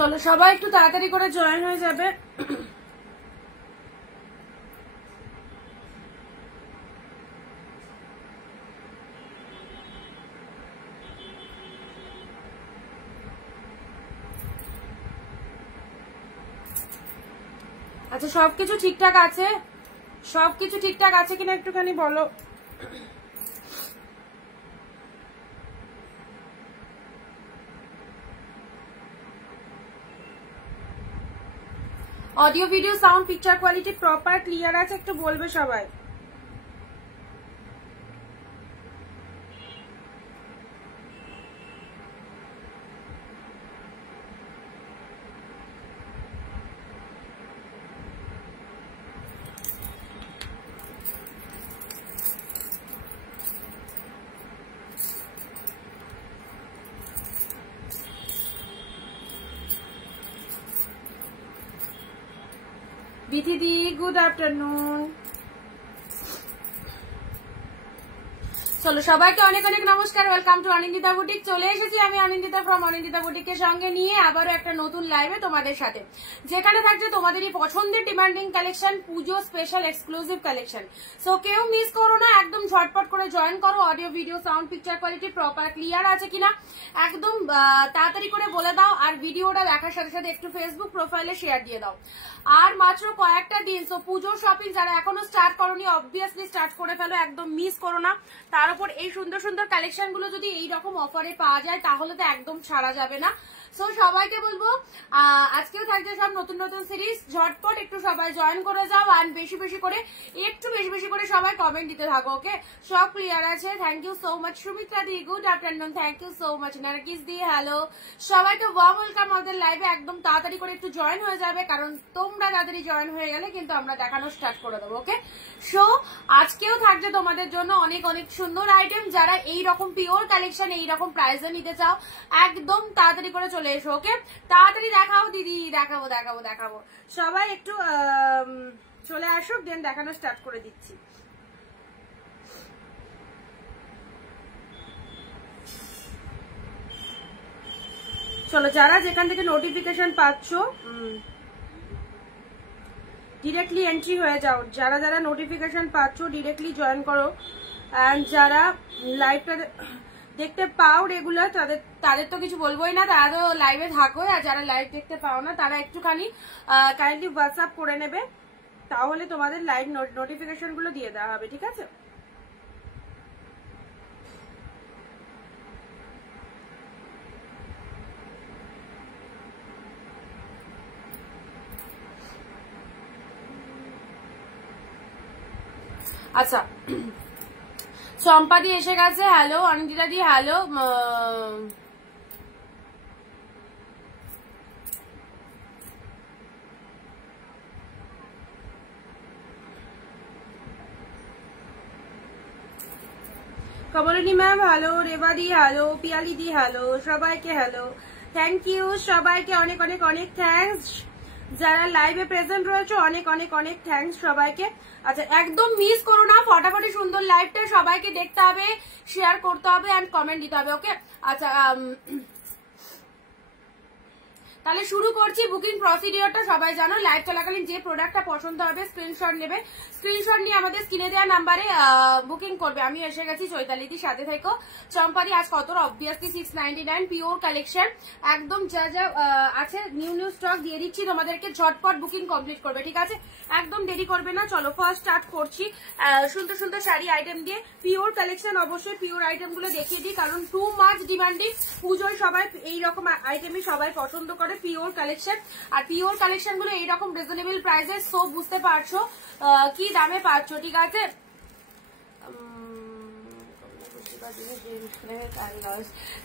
চলো সবাই একটু তাড়াতাড়ি করে জয়েন হয়ে যাবে। আচ্ছা সবকিছু ঠিকঠাক আছে? সবকিছু ঠিকঠাক আছে কিনা একটুখানি বলো। Audio video sound picture quality proper clear আছে একটু বলবে সবাই। বিথিদি গুড আফটারনুন। চলো সবাইকে অনেক অনেক নমস্কার, ওয়েলকাম টু অনিন্দিতা বুটিক। চলে এসেছি আমি অনিন্দিতা ফ্রম অনিন্দিতা বুটিকের সঙ্গে নিয়ে আবারও একটা নতুন লাইভে তোমাদের সাথে, যেখানে থাকছে তোমাদেরই পছন্দের ডিমান্ডিং কালেকশন, পুজো স্পেশাল এক্সক্লুসিভ কালেকশন। সো কেউ মিস করো না, একদম ঝটপট করে জয়েন করো। Audio video sound picture quality proper clear আছে কিনা একদম তাড়াতাড়ি করে বলে দাও, আর ভিডিওটা দেখার সাথে সাথে একটু ফেসবুক প্রোফাইলে শেয়ার দিয়ে দাও। আর মাত্র কয়েকটা দিন, সো পুজোর শপিং যারা এখনো স্টার্ট করোনি অবভিয়াসলি স্টার্ট করে ফেলো, একদম মিস করো না। তার উপর এই সুন্দর সুন্দর কালেকশন গুলো যদি এইরকম অফারে পাওয়া যায় তাহলে তো একদম ছাড়া যাবে না। সো সবাইকে বলবো আজকেও থাকছে সব নতুন নতুন সিরিজ, ঝটপট একটু সবাই জয়েন করে যাও, আর বেশি বেশি করে সবাই কমেন্ট দিতে থাকো। ওকে, সব ক্লিয়ার আছে। Thank you so much Sumitra দি, good afternoon. Thank you so much Nargis দি, হ্যালো। সবাইকে ওয়ার্ম ওয়েলকাম আমাদের লাইভে। একদম তাড়াতাড়ি করে একটু জয়েন হয়ে যাবে, কারণ তোমরা তাড়াতাড়ি জয়েন হয়ে গেলে কিন্তু আমরা দেখানো স্টার্ট করে দেবো। ওকে, সো আজকেও থাকছে তোমাদের জন্য অনেক অনেক সুন্দর আইটেম। যারা এইরকম পিওর কালেকশন এইরকম প্রাইসে নিতে চাও একদম তাড়াতাড়ি করে চলে এসো। ওকে, তাড়াতাড়ি দেখাও দিদি, দেখাবো দেখাবো দেখাবো। সবাই একটু চলে আসো, দেন দেখানো স্টার্ট করে দিচ্ছি। চলো যারা যেখান থেকে নোটিফিকেশন পাচ্ছ ডিরেক্টলি এন্ট্রি হয়ে যাও। যারা যারা নোটিফিকেশন পাচ্ছ ডিরেক্টলি জয়েন করো। অ্যান্ড যারা লাইভটা দেখতে পাও রেগুলার তাদের তো কিছু বলবোই না, তারা তো লাইভে থাকো। আর যারা লাইভ দেখতে পাও না তারা একটুখানি কাইন্ডলি হোয়াটসঅ্যাপ করে নেবে, তাহলে তোমাদের লাইভ নোটিফিকেশন গুলো দিয়ে দেওয়া হবে। ঠিক আছে, আচ্ছা চম্পা দি এসে গেছে, হ্যালো। অনিন্দিতা দি, hello. Kamalini ma'am hello, Reba দি হ্যালো, পিয়ালি দি হ্যালো, সবাইকে হ্যালো, থ্যাংক ইউ সবাইকে, অনেক অনেক অনেক থ্যাংকস। যারা লাইভে প্রেজেন্ট রয়েছে অনেক অনেক অনেক থ্যাংকস সবাইকে। আচ্ছা একদম মিস করো না, ফটাফটি সুন্দর লাইভটা সবাইকে দেখতে হবে, শেয়ার করতে হবে অ্যান্ড কমেন্ট দিতে হবে। ওকে, আচ্ছা তাহলে শুরু করছি। বুকিং প্রসিডিওরটা সবাই জানো, লাইভ চলাকালীন যে প্রোডাক্টটা পছন্দ হবে স্ক্রিনশট নেবে, স্ক্রিনশট নিয়ে আমাদের স্ক্রিনে দেওয়া নাম্বারে বুকিং করবে। আমি এসে গেছি, চৈতালিদির সাথে থেকো। চম্পাদি আজ কত, অবভিয়াসলি 699 পিওর কালেকশন, একদম যা যা আছে নিউ নিউ স্টক দিয়ে দিচ্ছি তোমাদেরকে, ঝটপট বুকিং কমপ্লিট করবে। ঠিক আছে, একদম দেরি করবে না। চলো ফার্স্ট স্টার্ট করছি সুন্দর সুন্দর শাড়ি আইটেম দিয়ে। পিওর কালেকশন, অবশ্যই পিওর আইটেম গুলো দেখিয়ে দিই, কারণ টু মাচ ডিমান্ডিং। পুজোয় সবাই এইরকম আইটেমই সবাই পছন্দ করে, পিওর কালেকশন। আর পিওর কালেকশন গুলো এইরকম রিজনেবল প্রাইসে, সো বুঝতে পারছো কি দামে পাচ্ছ। ঠিক আছে,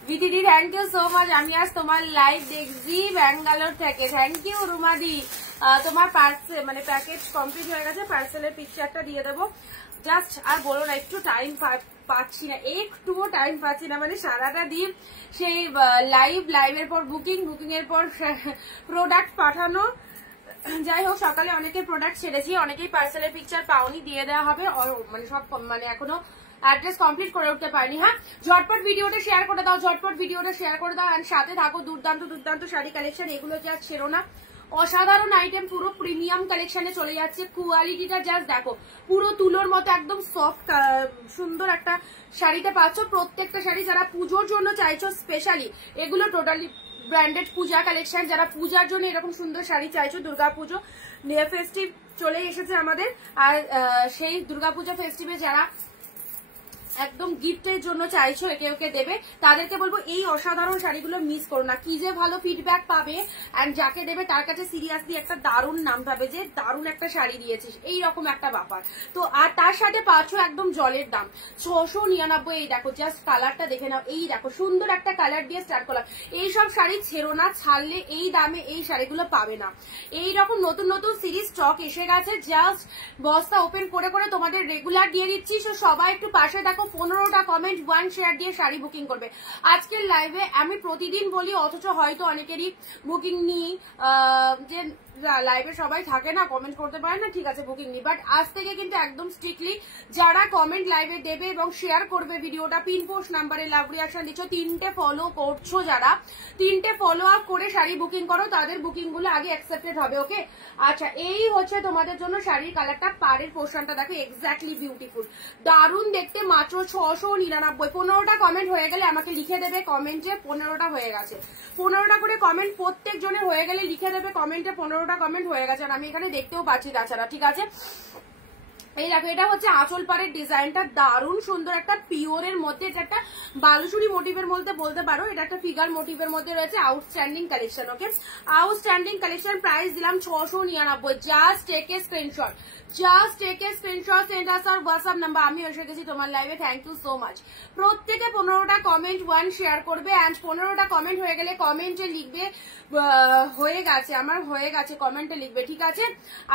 বিদিদি থ্যাংক ইউ সো মাচ। আমি আজ তোমার লাইভ দেখছি ব্যাঙ্গালোর থেকে, থ্যাংক ইউ রুমাদি। তোমার পার্সেল মানে প্যাকেজ কমপ্লিট হয়ে গেছে, পার্সেলের পিকচারটা দিয়ে দেবো। জাস্ট আর বলো না, একটু টাইম পাচ্ছি না, একটুও টাইম পাচ্ছি না, মানে সারাটা দিন সেই লাইভের পর বুকিং এর পর প্রোডাক্ট পাঠানো। যাই হোক, সকালে অনেকের প্রোডাক্ট ছেড়েছি, অনেকেই পার্সেলের পিকচার পাওনি, দিয়ে দেওয়া হবে। মানে সব মানে এখনো অ্যাড্রেস কমপ্লিট করে উঠতে পারিনি। হ্যাঁ, ঝটপট ভিডিওটা শেয়ার করে দাও, ঝটপট ভিডিওটা শেয়ার করে দাও, এন্ড সাথে থাকো। দুর্দান্ত দুর্দান্ত শাড়ি কালেকশন, এগুলো যা ছেড়ো না, অসাধারণ আইটেম, পুরো প্রিমিয়াম কালেকশনে চলে যাচ্ছে। কোয়ালিটিটা জাস্ট দেখো, পুরো তুলোর মতো একদম সফট সুন্দর একটা শাড়িতে পাচ্ছ। প্রত্যেকটা শাড়ি যারা পুজোর জন্য চাইছো স্পেশালি, এগুলো টোটালি ব্র্যান্ডেড পূজা কালেকশন। যারা পূজার জন্য এরকম সুন্দর শাড়ি চাইছো, দুর্গাপুজো ফেস্টিভ চলে এসেছে আমাদের, আর সেই দুর্গাপূজা ফেস্টিভে যারা একদম গিফটের জন্য চাইছো, একে ওকে দেবে, তাদেরকে বলবো এই অসাধারণ শাড়িগুলো মিস করো না। কি যে ভালো ফিডব্যাক পাবে, এন্ড যাকে দেবে তার কাছে সিরিয়াসলি একটা দারুণ নাম পাবে যে দারুণ একটা শাড়ি দিয়েছিস, এইরকম একটা ব্যাপার। তো আর তার সাথে পাচ্ছ একদম জলের দাম 699। এই দেখো জাস্ট কালারটা দেখে নাও, এই দেখো সুন্দর একটা কালার দিয়ে স্টার্ট করলাম। এইসব শাড়ি ছেড়ো না, ছাড়লে এই দামে এই শাড়িগুলো পাবে না। এইরকম নতুন নতুন সিরিজ স্টক এসে গেছে, জাস্ট বস্তা ওপেন করে করে তোমাদের রেগুলার দিয়ে দিচ্ছি। সবাই একটু পাশে দেখো, 15টা কমেন্ট 1 শেয়ার দিয়ে শাড়ি বুকিং করবে আজকের লাইভে। আমি প্রতিদিন বলি, অথচ হয়তো অনেকেরই বুকিং নিই, যে লাইভে সবাই থাকে না, কমেন্ট করতে পারে না, ঠিক আছে বুকিং নি, বাট আজ থেকে কিন্তু একদম স্ট্রিক্টলি যারা কমেন্ট লাইভে দেবে এবং শেয়ার করবে ভিডিওটা, পিন পোস্ট নাম্বারে লাভ রিয়াকশন দিচ্ছ, 3টে ফলো করছো, যারা 3টে ফলো আপ করে শাড়ি বুকিং করো, তাদের বুকিং গুলো আগে অ্যাকসেপ্টেড হবে। ওকে, আচ্ছা এই হচ্ছে তোমাদের জন্য শাড়ির কালারটা, পাড়ের পোর্শনটা দেখো এক্স্যাক্টলি বিউটিফুল, দারুণ দেখতে, মাত্র 699। 15টা কমেন্ট হয়ে গেলে আমাকে লিখে দেবে কমেন্টে 15টা হয়ে গেছে। 15টা করে কমেন্ট প্রত্যেক জনের হয়ে গেলে লিখে দেবে কমেন্টে 15টা কমেন্ট হয়ে গেছে, আর আমি এখানে দেখতেও পাচ্ছি তাছাড়া, ঠিক আছে। এই দেখো, এটা হচ্ছে আঁচল পাড়ের ডিজাইনটা, দারুণ সুন্দর একটা পিওরের মধ্যে, এটা একটা বালুচুরি মোটিভের মধ্যে বলতে পারো, এটা একটা ফিগার মোটিভের মধ্যে রয়েছে। Outstanding collection. Okay, outstanding collection, price দিলাম 699। Just take a screenshot, just take a screenshot, send us our WhatsApp number. আমি এসে গেছি তোমার লাইভে, থ্যাংক ইউ সো মাচ। প্রত্যেকে 15টা কমেন্ট 1 শেয়ার করবে, অ্যান্ড 15টা কমেন্ট হয়ে গেলে কমেন্টে লিখবে হয়ে গেছে, আমার হয়ে গেছে, কমেন্টে লিখবে, ঠিক আছে।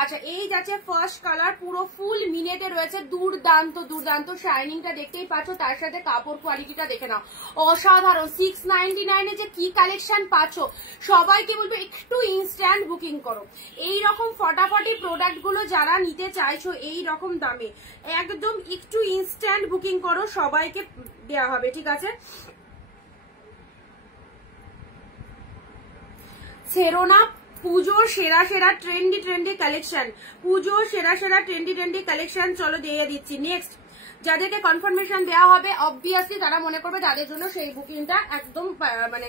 আচ্ছা, এই যাচ্ছে ফার্স্ট কালার, পুরো ফুল মিনেটে রয়েছে, দুর্দান্ত দুর্দান্ত, শাইনিংটা দেখতেই পাচ্ছ, তার সাথে কাপড় কোয়ালিটিটা দেখে নাও, অসাধারণ। 699 যে কি কালেকশন পাচ্ছ, সবাইকে বলবো একটু ইনস্ট্যান্ট বুকিং করো। এই রকম ফটাফটি প্রোডাক্ট গুলো যারা নিতে চাইছো এই রকম দামে, একদম একটু ইনস্ট্যান্ট বুকিং করো, সবাইকে দেওয়া হবে, ঠিক আছে। ছেড়ো না, পুজোর সেরা সেরা ট্রেন্ডি কালেকশন, পুজোর সেরা সেরা ট্রেন্ডি কালেকশন চলো দিয়ে দিচ্ছি। নেক্সট যাদেরকে কনফার্মেশন দেওয়া হবে, অবভিয়াসলি তারা মনে করবে তাদের জন্য সেই বুকিংটা একদম মানে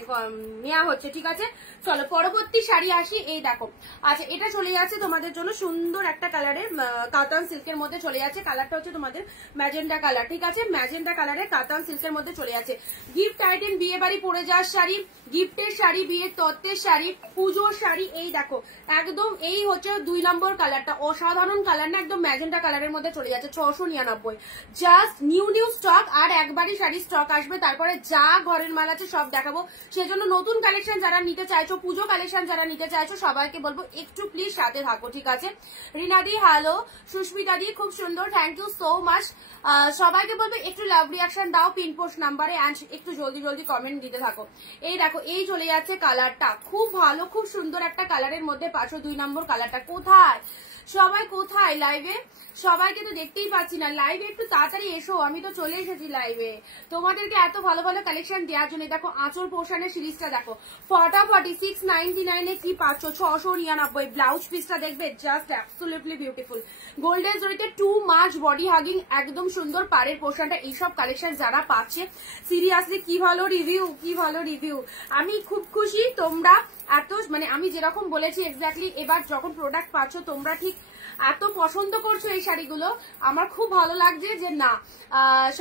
নেওয়া হচ্ছে, ঠিক আছে। চলো পরবর্তী শাড়ি আসি। এই দেখো, আচ্ছা এটা চলে যাচ্ছে তোমাদের জন্য সুন্দর একটা কালারের কাতান সিল্কের মধ্যে চলে যাচ্ছে, কালারটা হচ্ছে তোমাদের ম্যাজেন্ডা কালার, ঠিক আছে। ম্যাজেন্ডা কালারের কাতান সিল্কের মধ্যে চলে যাচ্ছে। গিফট আইটেম, বিয়ে বাড়ি পরে যাওয়ার শাড়ি, গিফটের শাড়ি, বিয়ের তত্ত্বের শাড়ি, পুজোর শাড়ি। এই দেখো একদম, এই হচ্ছে 2 নম্বর কালারটা, অসাধারণ কালার না, একদম ম্যাজেন্ডা কালারের মধ্যে চলে যাচ্ছে, 699। জাস্ট নিউ স্টক, আর একবারই শাড়ি স্টক আসবে, তারপরে যা ঘরের মাল আছে সব দেখাবো। সেজন্য নতুন কালেকশন যারা নিতে চাইছো, পুজো কালেকশন যারা নিতে চাইছো, সবাইকে বলবো একটু প্লিজ সাথে থাকো, ঠিক আছে। রিনাদি হ্যালো, সুস্মিতা দি খুব সুন্দর, থ্যাংক ইউ সো মাচ। সবাইকে বলবো একটু লাভ রিয়াকশন দাও পিন পোস্ট নাম্বারে, অ্যান্ড একটু জলদি জলদি কমেন্ট দিতে থাকো। এই দেখো, এই চলে যাচ্ছে কালারটা, খুব ভালো, খুব সুন্দর একটা কালারের মধ্যে পাচ্ছ। 2 নম্বর কালারটা কোথায়, সবাই কোথায় লাইভে, সবাইকে তো দেখতেই পাচ্ছি না লাইভে, একটু তাড়াতাড়ি এসো, আমি তো চলে এসেছি লাইভে তোমাদেরকে এত ভালো ভালো কালেকশন দেওয়ার জন্য। দেখো আঁচল পোর্শনের সিরিজটা দেখো, ফটাফটি 699 কি পাচ্ছ, 699। ব্লাউজ পিসটা দেখবে, জাস্ট অ্যাবসলিউটলি বিউটিফুল, গোল্ডেন জরিতে 2 মাচ বডি হাগিং, একদম সুন্দর পাড়ের পোর্শনটা। এইসব কালেকশন যারা পাচ্ছে, সিরিয়াসলি কি ভালো রিভিউ, কি ভালো রিভিউ, আমি খুব খুশি। তোমরা এত মানে আমি যেরকম বলেছি এক্স্যাক্টলি, এবার যখন প্রোডাক্ট পাচ্ছ তোমরা ঠিক এত পছন্দ করছো এই শাড়িগুলো, আমার খুব ভালো লাগছে যে না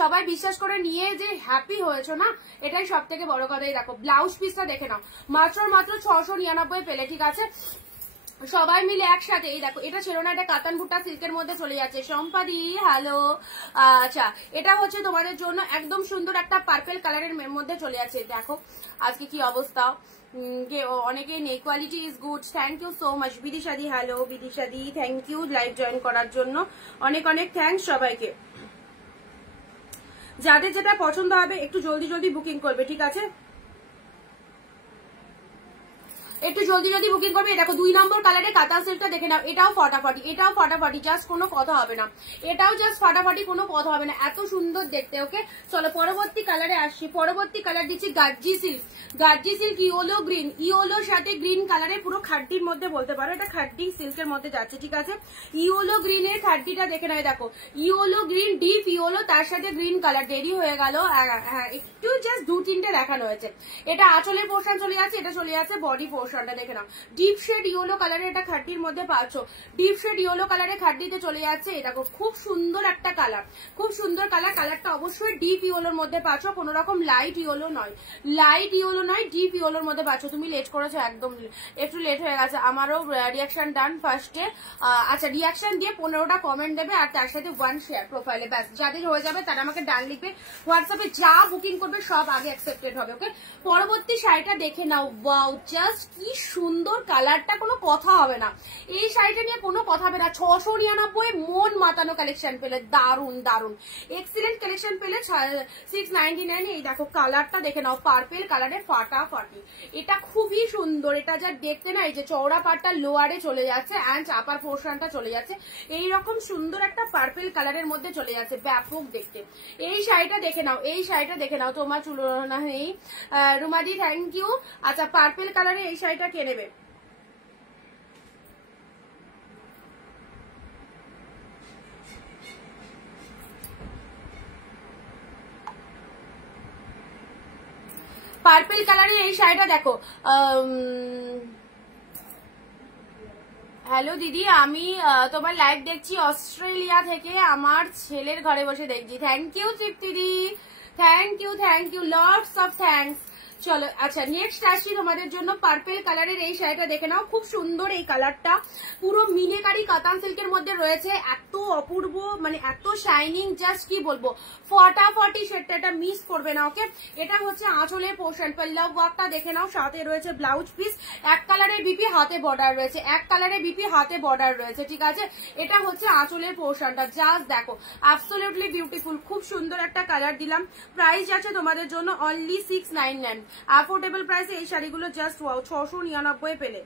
সবাই বিশ্বাস করে নিয়ে যে হ্যাপি হয়েছো না, এটাই সব থেকে বড় কথা। এই দেখো ব্লাউজ পিসটা দেখে নাও, মাত্র 699 পেলে, ঠিক আছে। সবাই মিলে একসাথে, এই দেখো এটা ছিল না, এটা কাতান বুটা সিল্কের মধ্যে চলে যাচ্ছে। সম্পাদি হ্যালো, আচ্ছা এটা হচ্ছে তোমাদের জন্য একদম সুন্দর একটা পার্পল কালারের মধ্যে চলে যাচ্ছে। দেখো আজকে কি অবস্থা, অনেকে নেই, quality is good, thank you so much. বিদিশাদি হ্যালো, বিদিশাদি থ্যাংক ইউ লাইভ জয়েন করার জন্য, অনেক অনেক থ্যাংকস সবাইকে। যাদের যেটা পছন্দ হবে একটু জলদি জলদি বুকিং করবে, ঠিক আছে। একটু জলদি জলদি বুকিং করবে। দেখো 2 নম্বর কালারে কাতান সিল্কটা দেখে নাও, এটাও ফাটাফাটি, এটাও ফাটাফাটি, জাস্ট কোনো কথা হবে না, এটাও জাস্ট ফাটাফাটি, কোনো কথা হবে না, এত সুন্দর দেখতে। ওকে চলো পরবর্তী কালারে আসছি। পরবর্তী কালার দিচ্ছি গার্জি সিল্ক। গার্জি সিল্ক ইয়েলো গ্রিন, ইয়েলোর সাথে গ্রিন কালারে পুরো খাড্ডির মধ্যে বলতে পারো, এটা খাড্ডি সিল্কের মধ্যে যাচ্ছে, ঠিক আছে। ইয়েলো গ্রিনের খাড্ডিটা দেখে নাও, দেখো ইয়েলো গ্রিন, ডিপ ইয়েলো, তার সাথে গ্রিন কালার। দেরি হয়ে গেল, হ্যাঁ একটু জাস্ট 2-3টে দেখানো হয়েছে। এটা আঁচলের পোর্শন চলে যাচ্ছে, এটা চলে যাচ্ছে বডি পোর্শনটা দেখে নাও। ডিপ শেড ইয়েলো কালারে এটা খাড্ডির মধ্যে পাচ্ছ, ডিপ শেড ইয়েলো কালারে খাড্ডিতে চলে যাচ্ছে। দেখো খুব সুন্দর একটা কালার, খুব সুন্দর কালার। কালারটা অবশ্যই ডিপ ইয়েলোর মধ্যে পাচ্ছ, কোনো রকম লাইট ইয়েলো নয়, লাইট ইয়েলো নয়, ডিপ ইয়েলোর মধ্যে পাচ্ছ। তুমি লেট করেছো, একদম একটু লেট হয়ে গেছে। আমারও রিয়াকশন ডান ফার্স্টে। আচ্ছা রিয়াকশন দিয়ে 15টা কমেন্ট দেবে আর তার সাথে 1 শেয়ার প্রোফাইলে, ব্যাস। যাদের হয়ে যাবে তারা আমাকে ডান লিখবে, হোয়াটসঅ্যাপে যা বুকিং করবে সব আগে অ্যাকসেপ্টেড হবে। ওকে পরবর্তী শাড়িটা দেখে নাও, ওয়াও জাস্ট কি সুন্দর কালারটা, কোনো কথা হবে না, এই শাড়িটা নিয়ে কোনো কথা হবে না। 699 মন মাতানো কালেকশন পেলে, দারুন দারুন এক্সিলেন্ট কালেকশন পেলে 699। এই দেখো কালারটা দেখে নাও, পার্পেল কালারে ফাটাফাটি, এটা খুবই সুন্দর। এটা যা দেখতে না, এই যে চওড়া পাটটা লোয়ারে চলে যাচ্ছে অ্যান্ড চাপার পোর্শনটা চলে যাচ্ছে, এইরকম সুন্দর একটা পার্পেল কালারের মধ্যে চলে যাচ্ছে, ব্যাপক দেখতে। এই শাড়িটা দেখে নাও, এই শাড়িটা দেখে নাও, তোমার তুলনা নেই। রুমাদি থ্যাংক ইউ। আচ্ছা পার্পেল কালারে এই শাড়িটা কে নেবে? পার্পেল কালারে এই শাড়িটা দেখো। হ্যালো দিদি, আমি তোমার লাইভ দেখছি অস্ট্রেলিয়া থেকে, আমার ছেলের ঘরে বসে দেখছি। থ্যাংক ইউ তৃপ্তিদি, thank you, thank you, lots of thanks. চলো আচ্ছা নেক্সট আসি তোমাদের জন্য। পার্পেল কালারের এই শাড়িটা দেখে নাও, খুব সুন্দর এই কালারটা, পুরো মিনেকারি কাতান সিল্কের মধ্যে রয়েছে, এত অপূর্ব, মানে এত শাইনিং, জাস্ট কি বলবো, ফটাফটি শেডটা, এটা মিস করবে না। ওকে এটা হচ্ছে আঁচলের পোর্শন, পাল্লাও ওয়ার্কটা দেখে নাও, সাথে রয়েছে ব্লাউজ পিস, এক কালারের বিপি হাতে বর্ডার রয়েছে, এক কালারের বিপি হাতে বর্ডার রয়েছে, ঠিক আছে। এটা হচ্ছে আঁচলের পোর্শনটা, জাস্ট দেখো অ্যাবসলিউটলি বিউটিফুল, খুব সুন্দর একটা কালার দিলাম। প্রাইস আছে তোমাদের জন্য অনলি 699, অ্যাফোর্ডেবল প্রাইসে এই শাড়িগুলো জাস্ট ওয়াও, 699 পেলে।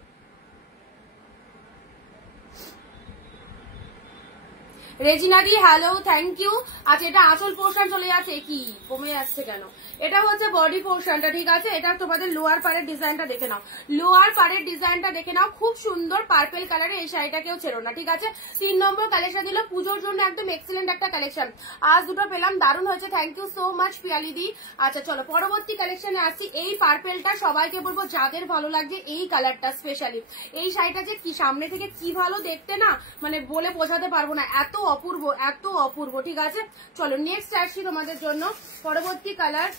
রেজিনা দি হ্যালো, থ্যাংক ইউ। আচ্ছা এটা আঁচল পোর্শন চলে যাচ্ছে, কি কমে যাচ্ছে কেন? এটা হচ্ছে বডি পোর্শনটা, ঠিক আছে। এটা তোমাদের লোয়ার পাড়ের ডিজাইনটা দেখে নাও, লোয়ার পাড়ের ডিজাইনটা দেখে নাও, খুব সুন্দর পার্পেল কালারে। এই শাড়িটাকেও ছেড়ো না, ঠিক আছে। 3 নম্বর কালেকশন দিল পুজোর জন্য, একদম এক্সিলেন্ট একটা কালেকশন। আজ দুটো পেলাম, দারুণ হয়েছে, thank you so much Piyali দি। আচ্ছা চলো পরবর্তী কালেকশনে আসছি। এই পার্পেলটা সবাইকে বলবো যাদের ভালো লাগছে, এই কালারটা স্পেশালি, এই শাড়িটা যে কি সামনে থেকে কি ভালো দেখতে না, মানে বলে বোঝাতে পারবো না, এত অপূর্ব, এত অপূর্ব, ঠিক আছে। চলো নেক্সট আসছি তোমাদের জন্য। পরবর্তী কালার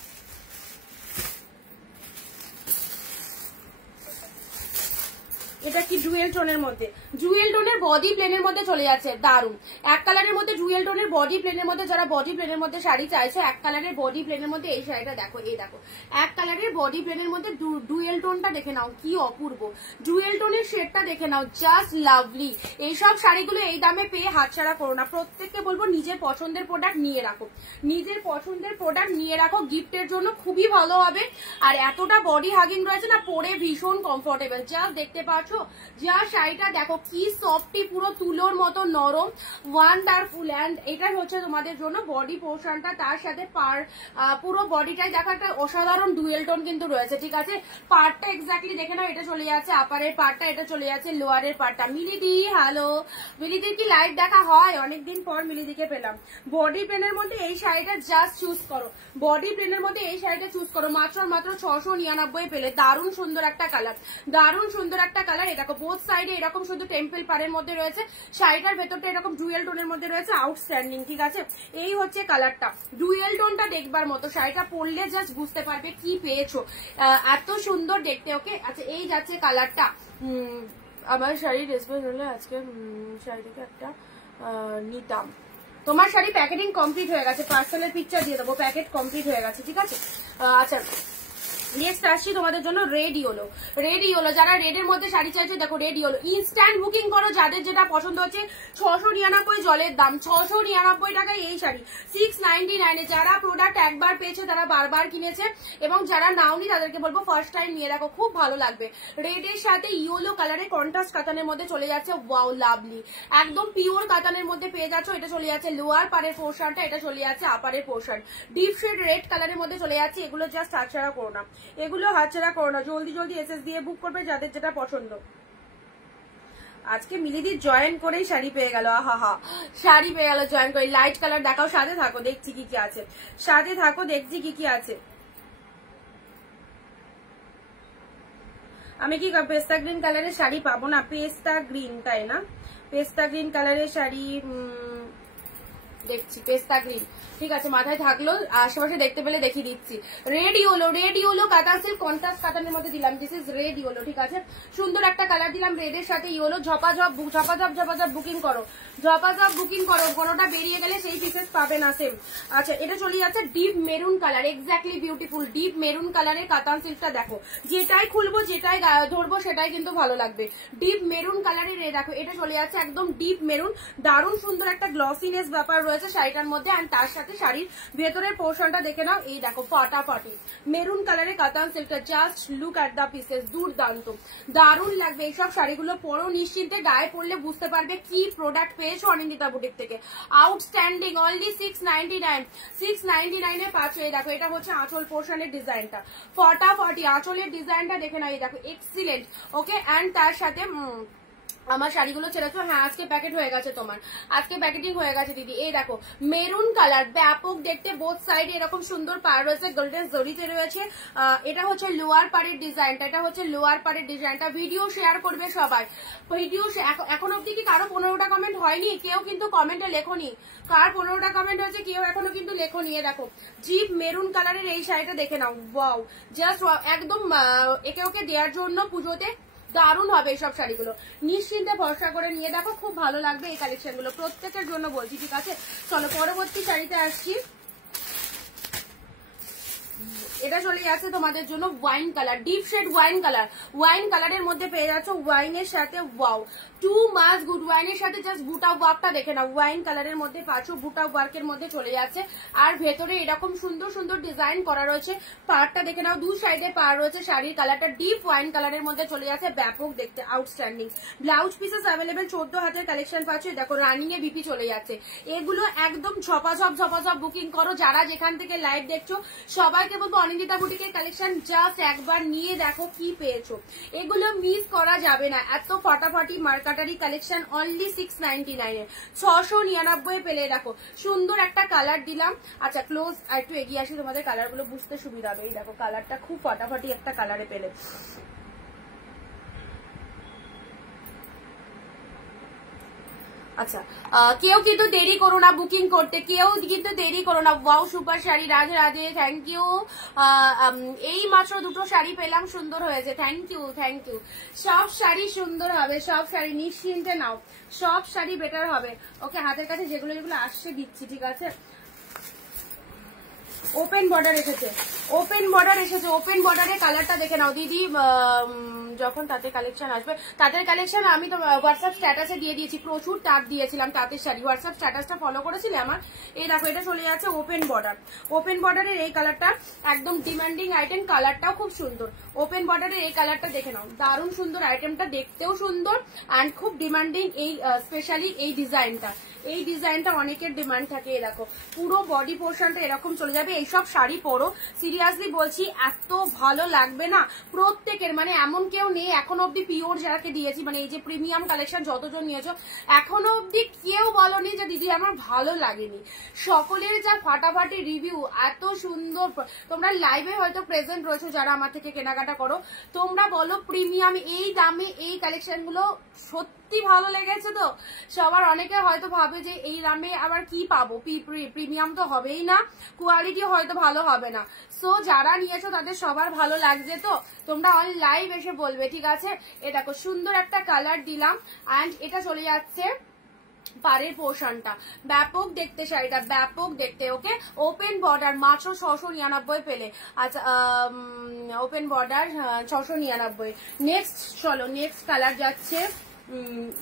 এটা কি জুয়েল টোনের মধ্যে, জুয়েল টোনের বডি প্লেনের মধ্যে চলে যাচ্ছে, দারুন। এক কালারের মধ্যে জুয়েল টোনের বডি প্লেনের মধ্যে, যারা বডি প্লেনের মধ্যে শাড়ি চাইছে, এক কালারের বডি প্লেনের মধ্যে এই শাড়িটা দেখো, এই দেখো এক কালারের বডি প্লেনের মধ্যে ডুয়েল টোনটা দেখে নাও, কি অপূর্ব ডুয়েল টোনের শেডটা দেখে নাও, জাস্ট লাভলি। এইসব শাড়িগুলো এই দামে পেয়ে হাতছাড়া করো না, প্রত্যেককে বলবো নিজের পছন্দের প্রোডাক্ট নিয়ে রাখো, নিজের পছন্দের প্রোডাক্ট নিয়ে রাখো, গিফটের জন্য খুবই ভালো হবে। আর এতটা বডি হাগিং রয়েছে না, পরে ভীষণ কমফোর্টেবল, জাস্ট দেখতে পাচ্ছ যা শাড়িটা দেখো কি সফটি, পুরো তুলোর মতো নরম, ওয়ান্ডারফুল। এন্ড এটা হচ্ছে তোমাদের জন্য বডি পোর্শনটা, তার সাথে পুরো বডিটাই দেখো একটা অসাধারণ ডুয়েল টোন কিন্তু রয়েছে, ঠিক আছে। পার্টটা এক্স্যাক্টলি দেখে নাও, এটা চলে যাচ্ছে আপারের পার্টটা, এটা চলে যাচ্ছে লোয়ারের পার্টটা। মিলিদি হ্যালো, মিলিদির কি লাইভ দেখা হয়? অনেকদিন পর মিলিদিকে পেলাম। বডি প্লেনের মধ্যে এই শাড়িটা জাস্ট চুজ করো, বডি প্লেনের মধ্যে এই শাড়িটা চুজ করো, মাত্র 699 পেলে। দারুণ সুন্দর একটা কালার, দারুণ সুন্দর একটা কালার। এটা বোথ সাইডে এরকম শুধু টেম্পল পাড়ের মধ্যে রয়েছে, শাড়িটার ভেতরটা এরকম ডুয়েল টোনের মধ্যে রয়েছে, আউটস্ট্যান্ডিং, ঠিক আছে। এই হচ্ছে কালারটা, ডুয়েল টোনটা দেখবার মতো, শাড়িটা পরলে জাস্ট বুঝতে পারবে কি পেয়েছো, এত সুন্দর দেখতে। ওকে আচ্ছা এই যাচ্ছে কালারটা। আমার শাড়ির রেসপন্স হলে আজকে শাড়ি থেকে একটা নিতাম। তোমার শাড়ি প্যাকেটিং কমপ্লিট হয়ে গেছে, পার্সেলের পিকচার দিয়ে দেবো, প্যাকেট কমপ্লিট হয়ে গেছে, ঠিক আছে। আচ্ছা নেক্সট আসছি তোমাদের জন্য রেড ইয়েলো। রেড ইয়েলো, যারা রেডের মধ্যে শাড়ি চাইছে দেখো রেড ইয়েলো ইনস্ট্যান্ট বুকিং করো, যাদের যেটা পছন্দ হচ্ছে। 699 জলের দাম, 699 টাকায় এই শাড়ি 699 এ। যারা প্রোডাক্ট একবার পেয়েছে তারা বারবার কিনেছে, এবং যারা নাওনি তাদেরকে বলবো ফার্স্ট টাইম নিয়ে রাখো, খুব ভালো লাগবে। রেডের সাথে ইয়েলো কালারে কন্ট্রাস্ট কাতানের মধ্যে চলে যাচ্ছে, ওয়াও লাভলি, একদম পিওর কাতানের মধ্যে পেয়ে যাচ্ছ। এটা চলে যাচ্ছে লোয়ার পারের পোর্শনটা, এটা চলে যাচ্ছে আপারের পোর্শন, ডিপ শেড রেড কালারের মধ্যে চলে যাচ্ছে। এগুলো জাস্ট হাতছাড়া করো না, এগুলো হাতছাড়া করো না, জলদি জলদি এসএস দিয়ে বুক করবে যাদের যেটা পছন্দ। আজকে মিলিদি জয়েন করেই শাড়ি পেয়ে গেল, আহা শাড়ি পেয়ে গেল জয়েন করে। লাইট কালার দেখাও, সাথে থাকো দেখছি কি কি আছে, সাথে থাকো দেখছি কি কি আছে। আমি কি পেস্তা গ্রিন কালারের শাড়ি পাবো না? পেস্তা গ্রিন, তাই না? পেস্তা গ্রিন কালারের শাড়ি দেখছি, পেস্তা গ্রিন, ঠিক আছে, মাথায় থাকলো, আশেপাশে দেখতে পেলে দেখিয়ে দিচ্ছি। রেড ইয়েলো, রেড ইয়েলো কাতান সিল্ক কন্ট্রাস্ট কাতানের মধ্যে দিলাম, দিস ইজ রেড ইয়েলো, ঠিক আছে, সুন্দর একটা কালার দিলাম রেডের সাথে ইয়েলো। ঝপাঝপ বুকিং করো, ঝপাঝপ বুকিং করো, কোনোটা বেরিয়ে গেলে সেই পিসেস পাবে না সেম। আচ্ছা, এটা চলে যাচ্ছে deep maroon colour, exactly beautiful deep maroon কালারের কাতান সিল্কটা দেখো, যেটাই খুলবো যেটাই ধরবো সেটাই কিন্তু ভালো লাগবে। ডিপ মেরুন কালারের দেখো, এটা চলে যাচ্ছে একদম ডিপ মেরুন, দারুণ সুন্দর একটা গ্লসিনেস ব্যাপার রয়েছে শাড়িটার মধ্যে। আর তার সাথে শাড়ির ভেতরের পোর্শনটা দেখে নাও, এই দেখো ফাটাফাটি মেরুন কালারের কাতান সিল্কটা, just look at the pieces, দুর্দান্ত, দারুণ লাগবে। এইসব শাড়িগুলো পরো নিশ্চিন্তে, গায়ে পরলে বুঝতে পারবে কি প্রোডাক্ট পেয়েছো অনিন্দিতা বুটিক থেকে। আউটস্ট্যান্ডিং, অনলি 699 এ পাচ্ছ। এই দেখো, এটা হচ্ছে আঁচল পোর্শনের ডিজাইনটা, ফাটাফাটি আঁচলের ডিজাইনটা দেখে নাও, এই দেখো এক্সিলেন্ট। ওকে, অ্যান্ড তার সাথে আমার শাড়িগুলো ছেড়েছো, হ্যাঁ আজকে প্যাকেট হয়ে গেছে, তোমার আজকে প্যাকেটিং হয়ে গেছে দিদি। এই দেখো মেরুন কালার, ব্যাপক দেখতে, বোথ সাইড এরকম সুন্দর পার রয়েছে, গোল্ডেন জরিতে রয়েছে। এটা হচ্ছে লোয়ার পাড়ের ডিজাইনটা, এটা হচ্ছে লোয়ার পাড়ের ডিজাইনটা। ভিডিও শেয়ার করবে সবাই, ভিডিও এখন অব্দি কি কারো 15টা কমেন্ট হয়নি? কেউ কিন্তু কমেন্টে লেখোনি, কার 15টা কমেন্ট হয়েছে কেউ এখনো কিন্তু লেখোনি। দেখো জিপ মেরুন কালারের এই শাড়িটা দেখে নাও, ওয়াও, জাস্ট একদম একে ওকে দেওয়ার জন্য পুজোতে দারুণ হবে এইসব শাড়িগুলো, নিশ্চিন্তে ভরসা করে নিয়ে দেখো, খুব ভালো লাগবে এই কালেকশন গুলো, প্রত্যেকের জন্য বলছি, ঠিক আছে। চলো পরবর্তী শাড়িতে আসছি। এটা চলে যাচ্ছে তোমাদের জন্য wine colour, deep shade wine colour, wine কালারের মধ্যে পেয়ে যাচ্ছ ওয়াইনের সাথে, ওয়াও টু মাস গুড, ওয়াইনের সাথে জাস্ট বুটা ওয়ার্কটা দেখে নাও, ওয়াইন কালারের মধ্যে পাচ্ছ, বুটা ওয়ার্কের মধ্যে চলে যাচ্ছে। আর ভেতরে এরকম সুন্দর সুন্দর ডিজাইন করা রয়েছে, পাড়টা দেখে নাও, দু সাইডে পাড় রয়েছে, শাড়ির কালারটা ডিপ ওয়াইন কালারের মধ্যে চলে যাচ্ছে, ব্যাপক দেখতে, আউটস্ট্যান্ডিং। ব্লাউজ পিসেস অ্যাভেলেবেল, 14 হাতের কালেকশন পাচ্ছ, দেখো রানিং এ বিপি চলে যাচ্ছে। এগুলো একদম ঝপাঝপ বুকিং করো, যারা যেখান থেকে লাইভ দেখছো সবাইকে বলবো অনিন্দিতা বুটিকের কালেকশন জাস্ট একবার নিয়ে দেখো কি পেয়েছো, এগুলো মিস করা যাবে না। এত ফাটাফাটি মার্কাটারি কালেকশন, অনলি 699 এ, 699 পেলে। দেখো সুন্দর একটা কালার দিলাম। আচ্ছা ক্লোজ আর একটু এগিয়ে আসি, তোমাদের কালার গুলো বুঝতে সুবিধা হবে। এই দেখো কালারটা খুব ফাটাফাটি একটা কালারে পেলে। আচ্ছা, কেউ কিন্তু দেরি করো না বুকিং করতে, কেউ কিন্তু দেরি করো না। Wow super sari, Radhe Radhe, thank you. এই মাত্র দুটো শাড়ি পেলাম, সুন্দর হয়েছে, থ্যাংক ইউ। সব শাড়ি সুন্দর হবে, সব শাড়ি নিশ্চিন্তে নাও, সব শাড়ি বেটার হবে। ওকে, হাতের কাছে যেগুলো যেগুলো আসছে দিচ্ছি, ঠিক আছে। ওপেন বর্ডার এসেছে, ওপেন বর্ডারের কালারটা দেখে নাও দিদি। যখন তাতে কালেকশন আসবে, তাদের কালেকশন আমি তো হোয়াটসঅ্যাপ স্ট্যাটাসে দিয়ে দিয়েছি, প্রচুর টাক দিয়েছিলাম তাঁতের শাড়ি, হোয়াটসঅ্যাপ স্ট্যাটাসটা ফলো করেছিলে আমার। এই দেখো এটা চলে যাচ্ছে ওপেন বর্ডারের এই কালারটা একদম ডিমান্ডিং আইটেম, কালারটাও খুব সুন্দর। ওপেন বর্ডারের এই কালারটা দেখে নাও, দারুণ সুন্দর আইটেমটা, দেখতেও সুন্দর অ্যান্ড খুব ডিমান্ডিং। এই স্পেশালি এই ডিজাইনটা অনেকের ডিমান্ড থাকে। এই দেখো পুরো বডি পোর্শনটা এরকম চলে যাবে। এইসব শাড়ি পরো, সিরিয়াসলি বলছি এত ভালো লাগবে না প্রত্যেকের, মানে এমন কেউ নেই এখনো অব্দি পিওর যাকে দিয়েছি, মানে এই যে প্রিমিয়াম কালেকশন যতজন নিয়েছো এখনো অব্দি কেউ বলনি যে দিদি আমার ভালো লাগেনি। সকলের যা ফাটাফাটি রিভিউ, এত সুন্দর। তোমরা লাইভে হয়তো প্রেজেন্ট রয়েছো যারা আমার থেকে কেনাকাটা করো, তোমরা বলো প্রিমিয়াম এই দামে এই কালেকশন গুলো সত্যি ভালো লেগেছে তো। সবার অনেকে হয়তো ভাবে যে এই দামে আবার কি পাবো, প্রিমিয়াম তো হবেই না, কোয়ালিটি হয়তো ভালো হবে না। সো যারা নিয়েছো তাদের সবার ভালো লাগছে তো, তোমরা অন লাইভ এসে বলবে, ঠিক আছে। এ দেখো সুন্দর একটা কালার দিলাম, অ্যান্ড এটা চলে যাচ্ছে পাড়ের পোর্শনটা ব্যাপক দেখতে, শাড়িটা ব্যাপক দেখতে। ওকে, ওপেন বর্ডার মাত্র 699 পেলে। আচ্ছা, ওপেন বর্ডার 699। নেক্সট চলো, নেক্সট কালার যাচ্ছে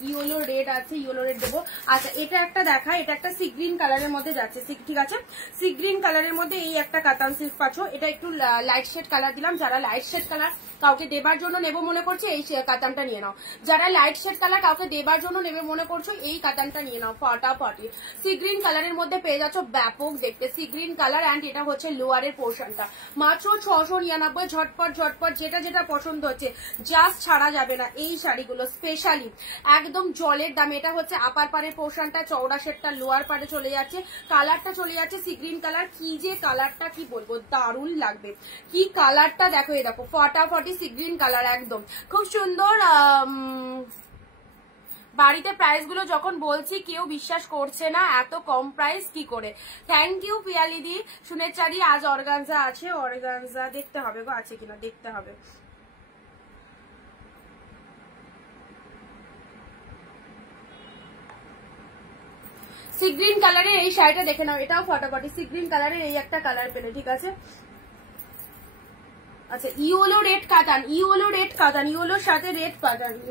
ইয়েলো রেড আছে, ইয়েলো রেড দেবো। আচ্ছা, এটা একটা দেখা, এটা একটা সি গ্রিন কালারের মধ্যে যাচ্ছে, ঠিক আছে। সি গ্রিন কালারের মধ্যে এই একটা কাতান সিল্ক পাচ্ছ। এটা একটু লাইট শেড কালার দিলাম। যারা লাইট শেড কালার কাউকে দেবার জন্য নেবো মনে করছে, এই কাতানটা নিয়ে নাও। যারা লাইট শেড কালার কাউকে দেবার জন্য নেবে মনে করছো, এই কাতানটা নিয়ে নাও ফাটাফাটি। সি গ্রিন কালারের মধ্যে পেয়ে যাচ্ছ ব্যাপক দেখতে সি গ্রিন কালার, অ্যান্ড এটা হচ্ছে লোয়ারের পোর্শনটা মাত্র 699। ঝটপট ঝটপট যেটা যেটা পছন্দ হচ্ছে জাস্ট ছাড়া যাবে না এই শাড়িগুলো, স্পেশালি একদম জলের দামে। এটা হচ্ছে আপার পাড়ের পোর্শনটা, চওড়া শেডটা লোয়ার পাড়ে চলে যাচ্ছে, কালারটা চলে যাচ্ছে সি গ্রিন কালার। কি যে কালারটা কি বলবো, দারুণ লাগবে। কি কালারটা দেখো, এই দেখো ফাটাফাটি সি গ্রিন কালার, একদম খুব সুন্দর। বাড়িতে প্রাইস গুলো যখন বলছি কেউ বিশ্বাস করছে না, এত কম প্রাইস কি করে। Thank you পিয়ালিদি। শুনেচারি আজ অর্গানজা আছে, অর্গানজা দেখতে হবে গো, আছে কিনা দেখতে হবে। সি গ্রিন কালারের এই শাড়িটা দেখে নাও, এটাও ফটাফটি সি গ্রিন কালারের এই একটা কালার পেলে, ঠিক আছে। আচ্ছা, yellow red katan, yellow red katan, ইয়েলোর সাথে red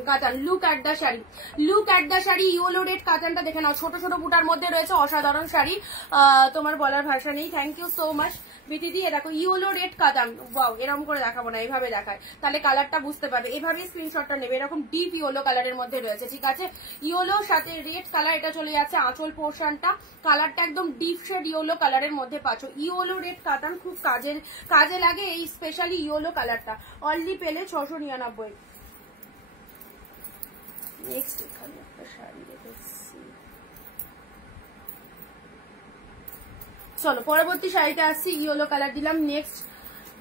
katan. Look at the sari, look at the sari. Yellow red কাতানটা দেখে নাও, ছোট ছোট বুটার মধ্যে রয়েছে, অসাধারণ শাড়ি, তোমার বলার ভাষা নেই। থ্যাংক ইউ সো মাচ বিতি দিয়ে। দেখো ইয়েলো রেড কাতান, ওয়াও, এরকম করে দেখাবো না, এইভাবে দেখায়, তাহলে কালারটা বুঝতে পারবে। এভাবেই স্ক্রিনশটটা নেবে। এরকম ডিপ ইয়েলো কালারের মধ্যে রয়েছে, ঠিক আছে। ইয়েলোর সাথে রেড কালার, এটা চলে যাচ্ছে আঁচল পোর্শনটা, কালারটা একদম ডিপ শেড ইয়েলো কালারের মধ্যে পাচ্ছ। ইয়েলো রেড কাতান খুব কাজে লাগে এই স্পেশালি ইয়েলো কালারটা। অনলি পেলে 699। নেক্সট এখানে একটা শাড়ি দেখেছি, চলো পরবর্তী শাড়িতে আসছি। ইয়েলো কালার দিলাম। নেক্সট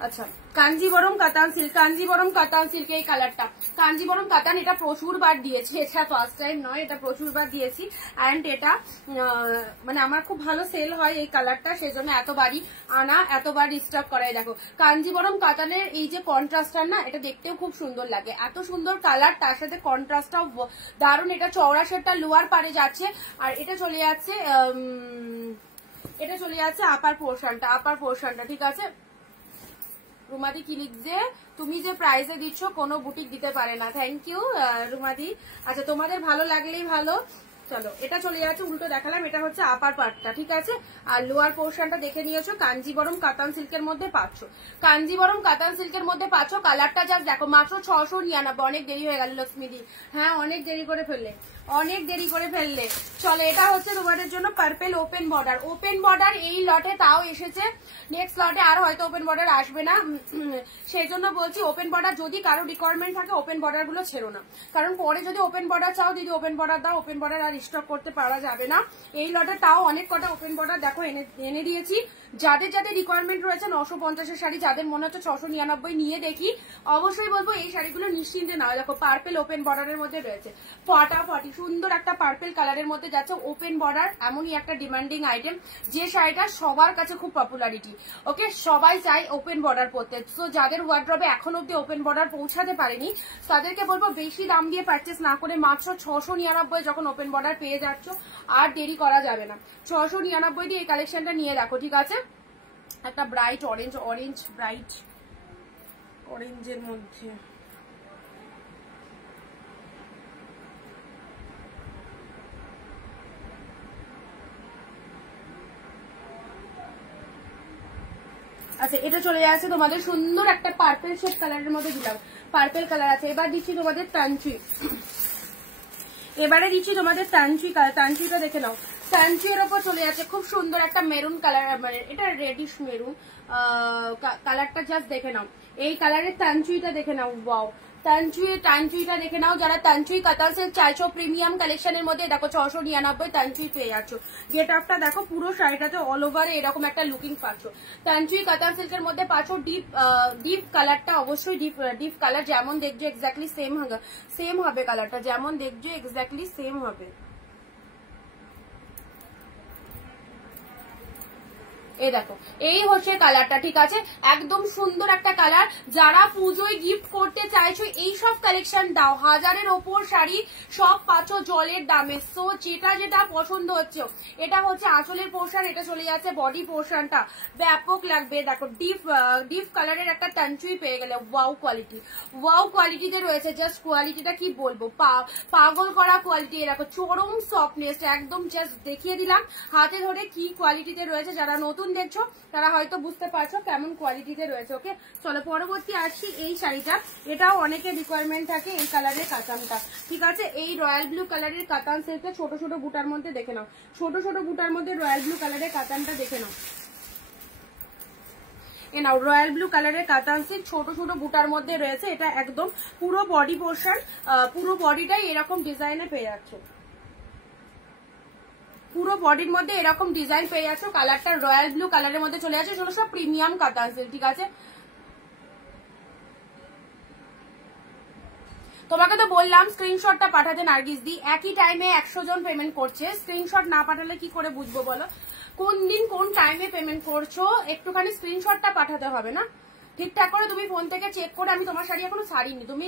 আচ্ছা, কাঞ্জিবরম কাতান সিল্ক, কাঞ্জিবরম কাতান সিল্ক এই কালারটা। কাঞ্জিবরম কাতান এটা প্রচুর বার দিয়েছি, এটা ফার্স্ট টাইম নয়, এটা প্রচুর বার দিয়েছি। অ্যান্ড এটা মানে আমার খুব ভালো সেল হয় এই কালারটা, সেজন্য এতবারই আনা, এতবার রিস্টক করাই। দেখো কাঞ্জিবরম কাতানের এই যে কন্ট্রাস্টটা না, এটা দেখতেও খুব সুন্দর লাগে, এত সুন্দর কালার, তার সাথে কন্ট্রাস্টটাও দারুণ। এটা চওড়া শেডটা লোয়ার পারে যাচ্ছে, আর এটা চলে যাচ্ছে আপার পোর্শনটা, ঠিক আছে। রুমাদি কি লিখছে, তুমি যে প্রাইসে দিচ্ছ কোনো বুটিক দিতে পারে না। থ্যাংক ইউ রুমাদি। আচ্ছা, তোমাদের ভালো লাগলেই ভালো। চলো, এটা চলে যাচ্ছে, উল্টো দেখালাম, এটা হচ্ছে আপার পার্টটা, ঠিক আছে। আর লোয়ার পোর্শনটা দেখে নিয়েছো, কাঞ্জিবরম কাতান সিল্কের মধ্যে পাচ্ছ, কাঞ্জিবরম কাতান সিল্কের মধ্যে পাচ্ছ। কালারটা জাস্ট দেখো, মাত্র 699। অনেক দেরি হয়ে গেল লক্ষ্মীদি, হ্যাঁ অনেক দেরি করে ফেললে, অনেক দেরি করে ফেললে। চলো, এটা হচ্ছে তোমাদের জন্য purple open border. Open border এই লটে তাও এসেছে, নেক্সট লটে আর হয়তো ওপেন বর্ডার আসবে না, সেই জন্য বলছি ওপেন বর্ডার যদি কারো রিকোয়ারমেন্ট থাকে ওপেন বর্ডার গুলো ছেড়ো না, কারণ পরে যদি ওপেন বর্ডার চাও দিদি ওপেন বর্ডার দাও, ওপেন বর্ডার আর স্টক করতে পারা যাবে না। এই লটে তাও অনেক কটা ওপেন বর্ডার দেখো এনে দিয়েছি। যাদের যাদের রিকোয়ারমেন্ট রয়েছে 950-এর শাড়ি, যাদের মনে হচ্ছে 699 নিয়ে দেখি, অবশ্যই বলবো এই শাড়িগুলো নিশ্চিন্তে নাও। দেখো পার্পেল ওপেন বর্ডারের মধ্যে রয়েছে, ফটাফটি সুন্দর একটা পার্পেল কালারের মধ্যে যাচ্ছে। ওপেন বর্ডার এমনই একটা ডিমান্ডিং আইটেম, যে শাড়িটা সবার কাছে খুব পপুলারিটি। ওকে, সবাই চাই ওপেন বর্ডার পরতে। তো যাদের ওয়ার্ড্রবে এখন অব্দি ওপেন বর্ডার পৌঁছাতে পারেনি, তাদেরকে বলবো বেশি দাম দিয়ে পারচেস না করে মাত্র 699 যখন ওপেন বর্ডার পেয়ে যাচ্ছ, আর দেরি করা যাবে না। 699 দিয়ে এই কালেকশনটা নিয়ে রাখো, ঠিক আছে। একটা ব্রাইট অরেঞ্জ ব্রাইট অরেঞ্জের মধ্যে আচ্ছা, এটা চলে যাচ্ছে তোমাদের সুন্দর একটা পার্পেল শেড কালারের মধ্যে দিলাম, পার্পেল কালার আছে। এবার দিচ্ছি তোমাদের তানচি, এবারে দিচ্ছি তোমাদের তানচি কালার। তানচিটা দেখে নাও, তানচির ওপর চলে যাচ্ছে খুব সুন্দর একটা মেরুন কালার, মানে এটা রেডিশ মেরুন কালারটা, জাস্ট দেখে নাও এই কালারের তানচুইটা দেখে নাও। ওয়াও, তানচুইটা দেখে নাও। যারা তানচুই কাতান সিল্ক চাইছো প্রিমিয়াম কালেকশনের মধ্যে, দেখো 699 তানচুই পেয়ে যাচ্ছ। গেট আপটা দেখো, পুরো শাড়িটাতে অল ওভার এরকম একটা লুকিং পাচ্ছ। তানচুই কাতান সিল্কের মধ্যে পাচ্ছ ডিপ কালারটা, অবশ্যই ডিপ কালার, যেমন দেখছো এক্স্যাক্টলি সেম হবে কালারটা, যেমন দেখছো এক্স্যাক্টলি সেম হবে। এই দেখো এই হচ্ছে কালারটা, ঠিক আছে, একদম সুন্দর একটা কালার। যারা পুজোয় গিফট করতে চাইছো এই সব কালেকশন দাও, 1000-এর ওপর শাড়ি সব পাচ্ছ জলের দামে। সো যেটা যেটা পছন্দ হচ্ছে, এটা হচ্ছে আঁচলের পোর্শন, এটা চলে যাচ্ছে বডি পোর্শনটা, ব্যাপক লাগবে। দেখো ডিপ কালারের একটা টানচুই পেয়ে গেলে, ওয়াও কোয়ালিটিতে রয়েছে, জাস্ট কোয়ালিটিটা কি বলবো, পাগল করা কোয়ালিটি। এরকম চরম সফটনেস, একদম জাস্ট দেখিয়ে দিলাম হাতে ধরে কি কোয়ালিটিতে রয়েছে। যারা নতুন দেখছো তারা হয়তো বুঝতে পারছো কেমন কোয়ালিটিতে রয়েছে। ওকে, চলো পরবর্তী আসছি এই শাড়িটা, এটাও অনেকের রিকোয়ারমেন্ট থাকে এই কালারের কাতানটা, ঠিক আছে। এই রয়্যাল ব্লু কালারের কাতান সেটটা ছোট ছোট বুটার মধ্যে দেখে নাও, ছোট ছোট বুটার মধ্যে রয়্যাল ব্লু কালারের কাতানটা দেখে নাও। নাও রয়্যাল ব্লু কালারের কাতান সিল্ক ছোট ছোট বুটার মধ্যে রয়েছে। এটা একদম পুরো বডি পোর্শন, পুরো বডিটাই এরকম ডিজাইনে পেয়ে যাচ্ছ, পুরো বডির মধ্যে এরকম ডিজাইন পেয়ে যাচ্ছ। কালারটা রয়্যাল ব্লু কালারের মধ্যে চলে যাচ্ছে, চলো সব প্রিমিয়াম কাতান সিল্ক, ঠিক আছে। তোমাকে তো বললাম স্ক্রিনশটটা পাঠাতে নার্গিস দি, একই টাইমে 100 জন পেমেন্ট করছে, স্ক্রিনশট না পাঠালে কি করে বুঝবো বলো কোন দিন কোন টাইমে পেমেন্ট করছো? একটুখানি স্ক্রিনশটটা পাঠাতে হবে না, ঠিকঠাক করে তুমি ফোন থেকে চেক করে। আমি তোমার শাড়ি এখনো ছাড়িনি, তুমি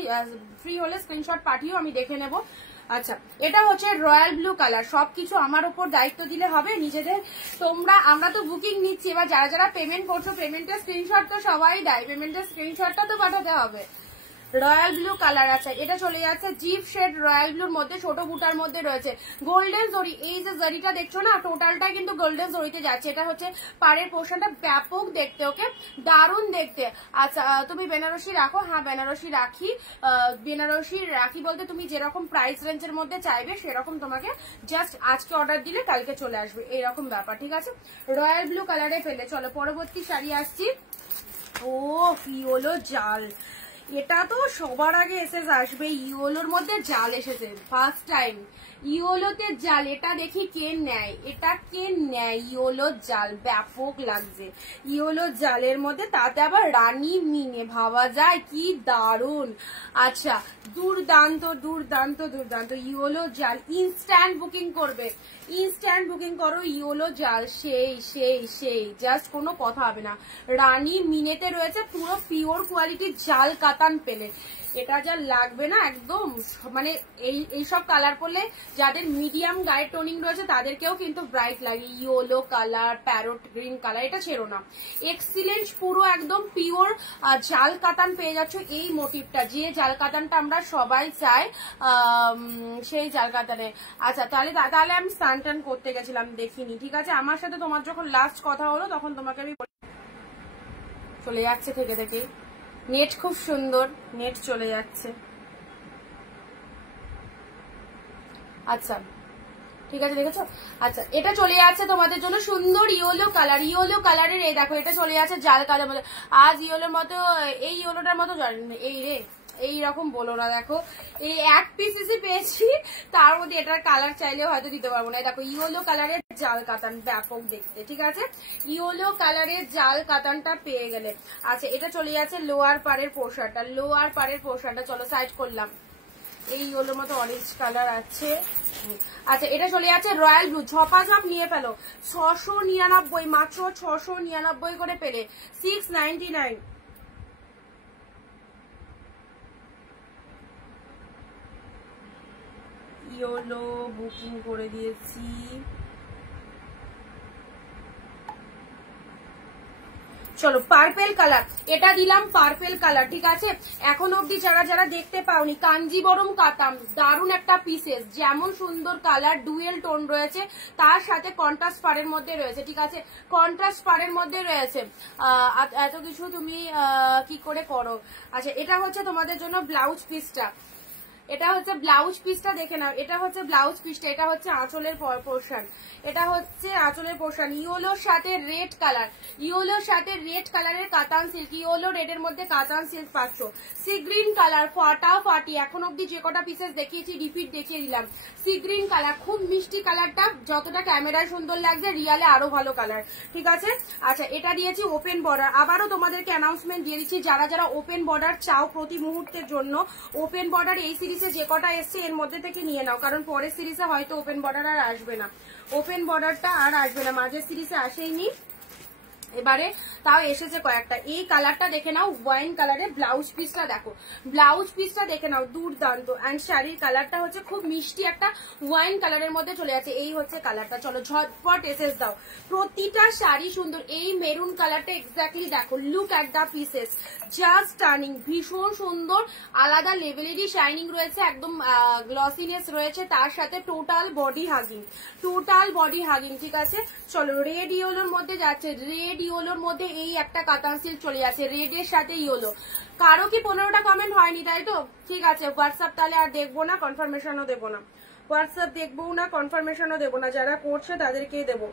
ফ্রি হলে স্ক্রিনশট পাঠিও, আমি দেখে নেবো। আচ্ছা, এটা হচ্ছে রয়্যাল ব্লু কালার, সবকিছু আমার উপর দায়িত্ব দিলে হবে নিজেদের। আমরা তো বুকিং নিচ্ছি, এবার যারা যারা পেমেন্ট করছো পেমেন্টের স্ক্রিনশট তো সবাই দেয়, পেমেন্টের স্ক্রিনশটটা তো পাঠাতে হবে। রয়্যাল ব্লু কালার আছে, এটা চলে যাচ্ছে জিপ শেড রয়্যাল ব্লুর মধ্যে, ছোট বুটার মধ্যে রয়েছে গোল্ডেন জরি। এই যে জরিটা দেখছো না, টোটালটাই কিন্তু গোল্ডেন জরিতে যাচ্ছে। এটা হচ্ছে পাড়ের পোর্শনটা, ব্যাপক দেখতে, ওকে, দারুণ দেখতে। আচ্ছা, তুমি বেনারসি রাখো? হ্যাঁ বেনারসি রাখি। বেনারসি রাখি বলতে তুমি যেরকম প্রাইস রেঞ্জের মধ্যে চাইবে সেরকম তোমাকে জাস্ট আজকে অর্ডার দিলে কালকে চলে আসবে, এরকম ব্যাপার, ঠিক আছে। রয়্যাল ব্লু কালারে পেলে। চলো পরবর্তী শাড়ি আসছি। ও ইয়েলো জাল, এটা তো সবার আগে এসেস আসবে, ইয়েলোর মধ্যে জাল এসেছে ফার্স্ট টাইম, ইয়েলোতে জাল। এটা দেখি কে নেয়, এটা কে নেয়, ইয়েলো জাল, ব্যাপক লাগছে ইয়েলো জালের মধ্যে, তাতে আবার রানী মিনে, ভাবা যায় কি দারুন। আচ্ছা, দুর্দান্ত দুর্দান্ত দুর্দান্ত ইয়েলো জাল, ইনস্ট্যান্ট বুকিং করবে, ইনস্ট্যান্ট বুকিং করো ইয়েলো জাল, সেই সেই সেই, জাস্ট কোনো কথা হবে না। রানী মিনেতে রয়েছে, পুরো পিওর কোয়ালিটির জাল কাতান পেলে, এটা যা লাগবে না একদম, মানে এইসব কালার পরলে যাদের মিডিয়াম গায়ের টোনিং রয়েছে তাদেরকেও কিন্তু ব্রাইট লাগে। Yellow colour, parrot green colour, এটা ছেড়ো না, এক্সিলেন্ট, পুরো একদম পিওর জাল কাতান পেয়ে যাচ্ছ। এই মোটিভটা, যে জাল কাতানটা আমরা সবাই চাই, সেই জাল কাতানে। আচ্ছা, তাহলে আমি স্নান টান করতে গেছিলাম, দেখিনি, ঠিক আছে। আমার সাথে তোমার যখন লাস্ট কথা হলো তখন তোমাকে আমি চলে যাচ্ছে থেকে থেকে, নেট খুব সুন্দর, নেট চলে যাচ্ছে। আচ্ছা ঠিক আছে, দেখেছো? আচ্ছা, এটা চলে যাচ্ছে তোমাদের জন্য সুন্দর ইয়েলো কালার, ইয়েলো কালারের, এই দেখো এটা চলে যাচ্ছে জাল কালার মধ্যে। আজ ইয়েলোর মতো, এই ইয়েলোটার মতো এই রে এইরকম বলো না, দেখো এই এক পিসই পেয়েছি, তার মধ্যে এটার কালার চাইলেও হয়তো দিতে পারবো না। দেখো ইয়েলো কালারের জাল কাতান, ব্যাপক দেখতে, ঠিক আছে। ইয়েলো কালারের জাল কাতানটা পেয়ে গেলে। আচ্ছা, এটা চলে যাচ্ছে লোয়ার পাড়ের পোশাকটা, লোয়ার পাড়ের পোশাকটা, চলো সাইড করলাম। এই ইয়েলোর মতো অরেঞ্জ কালার আছে। আচ্ছা, এটা চলে যাচ্ছে রয়্যাল ব্লু, ঝপাঝপ নিয়ে পেলো, 699, মাত্র 699 করে পেলে, 699। ইয়েলো বুকিং করে দিয়েছি। চলো পার্পেল কালার, এটা দিলাম পার্পেল কালার, ঠিক আছে। এখন অব্দি যারা যারা দেখতে পাওনি, কাঞ্জিবরম কাতাম, দারুন একটা পিসেস, যেমন সুন্দর কালার, ডুয়েল টোন রয়েছে, তার সাথে কন্ট্রাস্ট পাড়ের মধ্যে রয়েছে, ঠিক আছে, কন্ট্রাস্ট পাড়ের মধ্যে রয়েছে। এত কিছু তুমি কি করে করো। আচ্ছা, এটা হচ্ছে তোমাদের জন্য ব্লাউজ পিসটা, এটা হচ্ছে ব্লাউজ পিসটা দেখে নাও, এটা হচ্ছে ব্লাউজ পিসটা, এটা হচ্ছে আঁচলের পোর্শন, এটা হচ্ছে আঁচলের পোর্শন। ইয়েলোর সাথে রেড কালার, ইয়েলোর সাথে রেড কালারের কাতান সিল্ক, ইয়েলো রেডের মধ্যে কাতান সিল্ক পাচ্ছ। সি গ্রিন কালার, ফাটাফাটি, এখন অব্দি যে কটা পিসেস দেখিয়েছি রিপিট দেখিয়ে দিলাম। সি গ্রিন কালার, খুব মিষ্টি কালারটা, যতটা ক্যামেরায় সুন্দর লাগছে রিয়ালে আরো ভালো কালার, ঠিক আছে। আচ্ছা, এটা দিয়েছি ওপেন বর্ডার, আবারও তোমাদেরকে অ্যানাউন্সমেন্ট দিয়ে দিচ্ছি, যারা যারা ওপেন বর্ডার চাও প্রতি মুহূর্তের জন্য, ওপেন বর্ডার এই সিরিজে যে কটা এসছে এর মধ্যে থেকে নিয়ে নাও, কারণ পরের সিরিজে হয়তো ওপেন বর্ডার আর আসবে না, ওপেন বর্ডারটা আর আসবে না, মাঝের সিরিজে আসেইনি। এবারে তাও এসেছে কয়েকটা। এই কালারটা দেখে নাও, ওয়াইন কালারে, ব্লাউজ পিসটা দেখো, ব্লাউজ পিসটা দেখে নাও দুর্দান্ত। এন্ড শাড়ির কালারটা হচ্ছে খুব মিষ্টি একটা ওয়াইন কালারের মধ্যে চলে যাচ্ছে। এই হচ্ছে কালারটা, চলো ঝটপট এসএস দাও। প্রতিটা শাড়ি সুন্দর। এই মেরুন কালারটা এক্স্যাক্টলি দেখো, look at the pieces, just turning, ভীষণ সুন্দর, আলাদা লেভেলেরই শাইনিং রয়েছে, একদম গ্লসিনেস রয়েছে, তার সাথে total body hugging, total body hugging. ঠিক আছে, চলো রেড ইয়েলোর মধ্যে যাচ্ছে, রেড ইয়েলোর মধ্যে এই একটা কাতান সিল্ক চলে যাচ্ছে, রেড এর সাথে ইয়েলো। কারো কি 15টা কমেন্ট হয়নি, তাই তো? ঠিক আছে, হোয়াটসঅ্যাপ তাহলে আর দেখবো না, কনফার্মেশনও দেবো না, হোয়াটসঅ্যাপ দেখবো না, কনফার্মেশনও দেবো না, যারা করছে তাদেরকেই দেবো।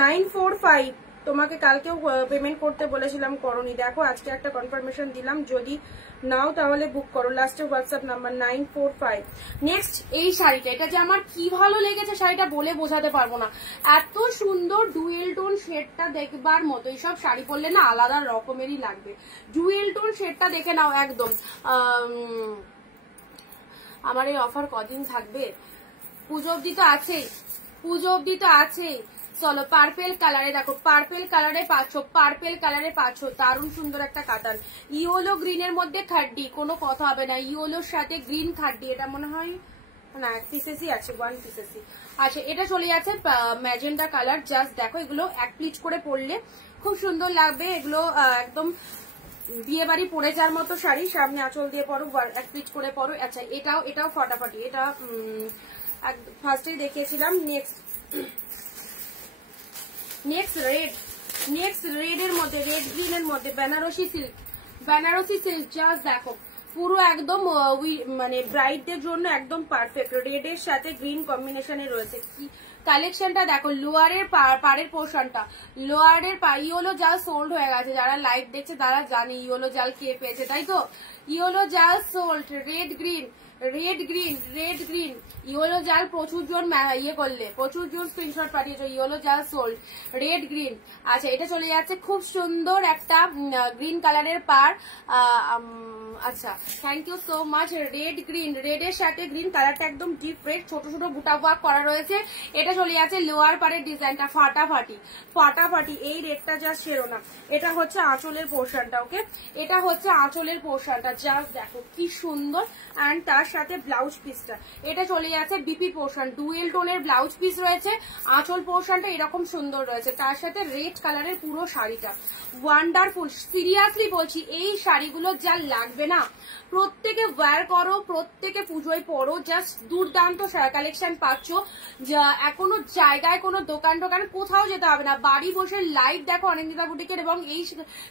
$945 তোমাকে কালকেও পেমেন্ট করতে বলেছিলাম, করনি, দেখো আজকে একটা কনফার্মেশন দিলাম, যদি নাও তাহলে বুক করো, লাস্টে হোয়াটসঅ্যাপ নাম্বার 945। নেক্সট এই শাড়িটা, এটা যে আমার কি ভালো লেগেছে শাড়িটা বলে বোঝাতে পারবো না, এত সুন্দর ডুয়েল টোন শেডটা দেখবার মতো। এইসব শাড়ি পরলে না আলাদা রকমেরই লাগবে। ডুয়েল টোন শেডটা দেখে নাও একদম। আমার এই অফার কদিন থাকবে? পুজো অব্দি তো আছেই, পুজো অব্দি তো আছেই। চলো পার্পেল কালারে দেখো, পার্পেল কালারে পাচ্ছ, পার্পেল কালারে পাচ্ছ, দারুণ সুন্দর একটা কাতান। ইয়েলো গ্রিনের মধ্যে খাড্ডি, কোনো কথা হবে না, ইয়েলোর সাথে গ্রিন খাড্ডি। এটা মনে হয় না এক পিসেসই আছে, 1 পিসেসই। আচ্ছা, এটা চলে যাচ্ছে ম্যাজেন্ডা কালার। জাস্ট দেখো, এগুলো এক প্লিট করে পরলে খুব সুন্দর লাগবে। এগুলো একদম বিয়ে বাড়ি পরে যাওয়ার মতো শাড়ি, সামনে আঁচল দিয়ে পরো, এক প্লিট করে পরো। আচ্ছা, এটাও ফাটাফাটি, এটা ফার্স্টেই দেখিয়েছিলাম। নেক্সট রেড এর মধ্যে, রেড গ্রিন এর মধ্যে Banarasi silk, Banarasi silk. Just দেখো, পুরো একদম মানে ব্রাইডদের জন্য একদম পারফেক্ট। রেড এর সাথে গ্রিন কম্বিনেশনে রয়েছে। কি কালেকশনটা দেখো, লোয়ারের পাড়ের পোর্শনটা, লোয়ারের ইয়েলো জাল সোল্ড হয়ে গেছে। যারা লাইভ দেখছে তারা জানে ইয়েলো জাল কে পেয়েছে, তাই তো? ইয়েলো জাল sold, red green, red green, red green, yellow জাল প্রচুর জন ইয়ে করলে, প্রচুর জন স্ক্রিনশট পাঠিয়েছে, ইয়েলো জাল সোল্ড, রেড গ্রিন। আচ্ছা, এটা চলে যাচ্ছে খুব সুন্দর একটা গ্রিন কালারের পার। আচ্ছা, thank you so much. Red green, red এর সাথে গ্রিন কালারটা একদম ডিপ রেড, ছোট ছোট বুটা ওয়ার্ক করা রয়েছে। এটা চলে যাচ্ছে লোয়ার পারের ডিজাইনটা, ফাটাফাটি ফাটাফাটি। এই রেডটা জাস্ট ছেড়ো না। এটা হচ্ছে আঁচলের পোর্শনটা, ওকে, এটা হচ্ছে আঁচলের পোর্শনটা। জাস্ট দেখো কি সুন্দর। অ্যান্ড তার সাথে ব্লাউজ পিসটা, এটা চলে যাচ্ছে বিপি পোর্শন, ডুয়েল টোনের ব্লাউজ পিস রয়েছে, আঁচল পোর্শনটা এরকম সুন্দর রয়েছে, তার সাথে রেড কালারের পুরো শাড়িটা ওয়ান্ডারফুল। সিরিয়াসলি বলছি, এই শাড়িগুলো যা লাগবে না, প্রত্যেকে ওয়্যার করো, প্রত্যেকে পুজোয় পরো, জাস্ট দুর্দান্ত কালেকশন পাচ্ছ। কোনো জায়গায় কোনো দোকান কোথাও যেতে হবে না, বাড়ি বসে লাইভ দেখো অনিন্দিতা বুটিকের, এবং এই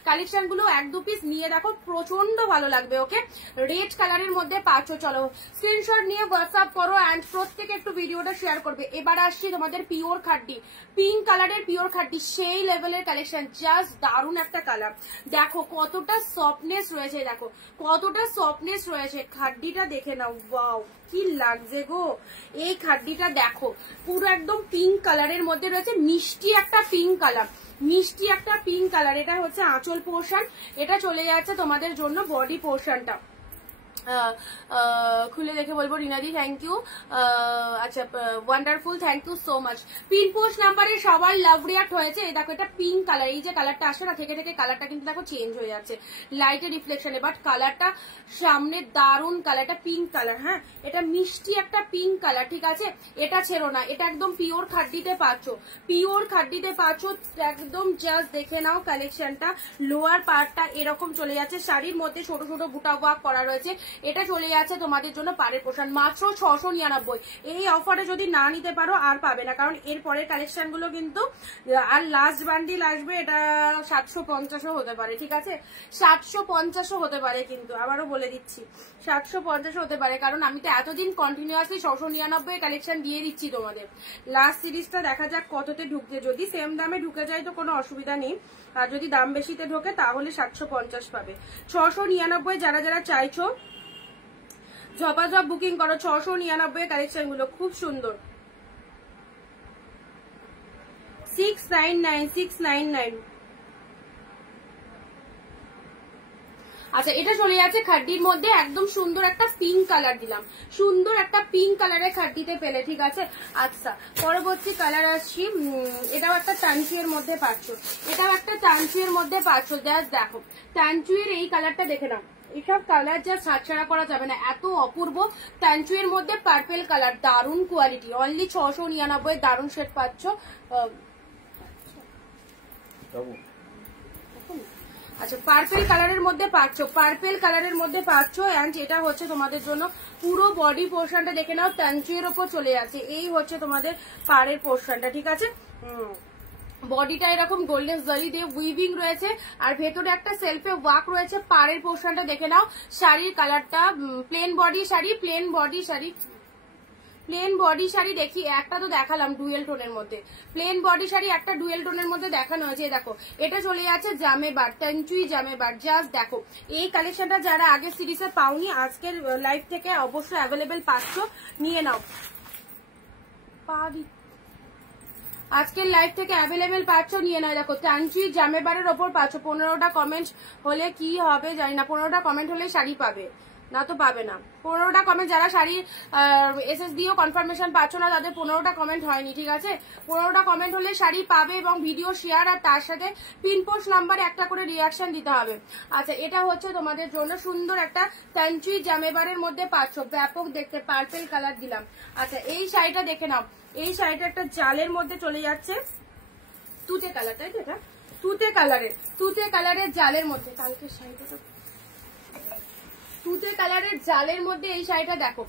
কালেকশন গুলো 1-2 পিস নিয়ে দেখো, প্রচন্ড ভালো লাগবে। ওকে, রেড কালারের মধ্যে পাচ্ছ। চলো স্ক্রিনশট নিয়ে হোয়াটসঅ্যাপ করো, অ্যান্ড প্রত্যেকে একটু ভিডিওটা শেয়ার করবে। এবার আসছি তোমাদের পিওর খাড্ডি, পিঙ্ক কালারের পিওর খাড্ডি, সেই লেভেলের কালেকশন, জাস্ট দারুণ একটা কালার। দেখো কতটা সফটনেস রয়েছে, দেখো কতটা সফটনেস রয়েছে, খাড্ডিটা দেখে নাও, ওয়াও কি লাগছে গো। এই খাড্ডিটা দেখো, পুরো একদম পিঙ্ক কালারের মধ্যে রয়েছে, মিষ্টি একটা পিঙ্ক কালার, মিষ্টি একটা পিঙ্ক কালার। এটা হচ্ছে আঁচল পোর্শন, এটা চলে যাচ্ছে তোমাদের জন্য বডি পোর্শনটা। খুলে দেখে বলবো রিনাদি, থ্যাংক ইউ। আচ্ছা, wonderful, thank you so much. Pin post নাম্বারে সবার লাভ রিয়াক্ট হয়েছে। এই দেখো, এটা পিঙ্ক কালার, এই যে কালারটা আসে না থেকে থেকে, কালারটা কিন্তু দেখো চেঞ্জ হয়ে যাচ্ছে লাইটের রিফ্লেকশনে, বাট কালারটা সামনে দারুণ কালার, এটা পিঙ্ক কালার। হ্যাঁ, এটা মিষ্টি একটা পিঙ্ক কালার, ঠিক আছে? এটা ছেড়ো না, এটা একদম পিওর খাড্ডিতে পাচ্ছ, পিওর খাড্ডিতে পাচ্ছ একদম। জাস্ট দেখে নাও কালেকশনটা, লোয়ার পার্টটা এরকম চলে যাচ্ছে, শাড়ির মধ্যে ছোট ছোট বুটা ওয়ার্ক করা রয়েছে। এটা চলে যাচ্ছে তোমাদের জন্য পাড়ের পোশাক, মাত্র 699। এই অফারে যদি না নিতে পারো আর পাবে না, কারণ এর পরের কালেকশন গুলো কিন্তু আর লাস্ট বান্ডিল আসবে, এটা 750ও হতে পারে, ঠিক আছে? 750ও হতে পারে, কিন্তু আবারও বলে দিচ্ছি 750 হতে পারে, কারণ আমি তো এতদিন কন্টিনিউয়াসলি 699 কালেকশন দিয়ে দিচ্ছি তোমাদের। লাস্ট সিরিজটা দেখা যাক কততে ঢুকছে, যদি সেম দামে ঢুকে যায় তো কোনো অসুবিধা নেই, আর যদি দাম বেশিতে ঢোকে তাহলে 750 পাবে। 699 যারা যারা চাইছো ঝপাঝপ বুকিং করো। 699 কালেকশন গুলো খুব সুন্দর। 699 699। আচ্ছা এটা চলে যাচ্ছে খাড্ডির মধ্যে, একদম সুন্দর একটা পিঙ্ক কালার দিলাম, সুন্দর একটা পিঙ্ক কালারের খাড্ডিতে পেলে, ঠিক আছে। আচ্ছা পরবর্তী কালার আসছি, এটাও একটা তানচুয়ের মধ্যে পাচ্ছ, এটাও একটা তানচুয়ের মধ্যে পাচ্ছ। জাস্ট দেখো তানচুয়ের এই কালারটা দেখে নাও, এইসব কালার যা ছাড়ছাড়া করা যাবে না, এত অপূর্ব। তানচুয়ের মধ্যে পার্পেল কালার, দারুন কোয়ালিটি, অনলি 699, দারুন শেড পাচ্ছ। আচ্ছা পার্পেল কালারের মধ্যে পাচ্ছ, পার্পেল কালারের মধ্যে পাচ্ছ। এন্ড এটা হচ্ছে তোমাদের জন্য পুরো বডি পোর্শনটা দেখে নাও, তানচুয়ের ওপর চলে যাচ্ছে। এই হচ্ছে তোমাদের পাড়ের পোর্শনটা, ঠিক আছে। বডিটা এরকম গোল্ডেন জারি দিয়ে উইভিং রয়েছে, আর ভেতরে একটা সেলফে ওয়ার্ক রয়েছে। পাড়ের পোর্শনটা দেখে নাও, শাড়ির কালারটা plane body sari, plane body sari, plane body sari দেখি একটা তো দেখালাম ডুয়েল টোনের মধ্যে, প্লেন বডি শাড়ি একটা ডুয়েল টোনের মধ্যে দেখানো হয়েছে। দেখো এটা চলে যাচ্ছে জামেবার, তানচুই জামেবার। জাস্ট দেখো এই কালেকশনটা যারা আগে সিরিজে পাওনি, আজকের লাইভ থেকে অবশ্যই অ্যাভেলেবেল পাচ্ছ, নিয়ে নাও। আজকের লাইভ থেকে অ্যাভেলেবেল পাচ্ছ, নিয়ে নাও। দেখো তানচুই জামেবারের ওপর পাচ্ছ। 15টা কমেন্ট হলে কি হবে জানি না, 15টা কমেন্ট হলে শাড়ি পাবে না তো পাবে না। 15টা কমেন্ট, যারা শাড়ি এসএস দিয়েও কনফার্মেশন পাচ্ছ না তাদের 15টা কমেন্ট হয়নি, ঠিক আছে। 15টা কমেন্ট হলে শাড়ি পাবে, এবং ভিডিও শেয়ার আর তার সাথে পিন পোস্ট নাম্বারে একটা করে রিয়াকশন দিতে হবে। আচ্ছা এটা হচ্ছে তোমাদের জন্য সুন্দর একটা তানচুই জামেবারের মধ্যে পাচ্ছ, ব্যাপক দেখতে পার্পেল কালার দিলাম। আচ্ছা এই শাড়িটা দেখে নাও, এই শাড়িটা একটা জালের মধ্যে চলে যাচ্ছে, তুতে কালার, তাই তো, এটা তুতে কালারের, তুতে কালারের জালের মধ্যে। কালকে শাড়িটা তো তুতে কালারের জালের মধ্যে এই শাড়িটা দেখো,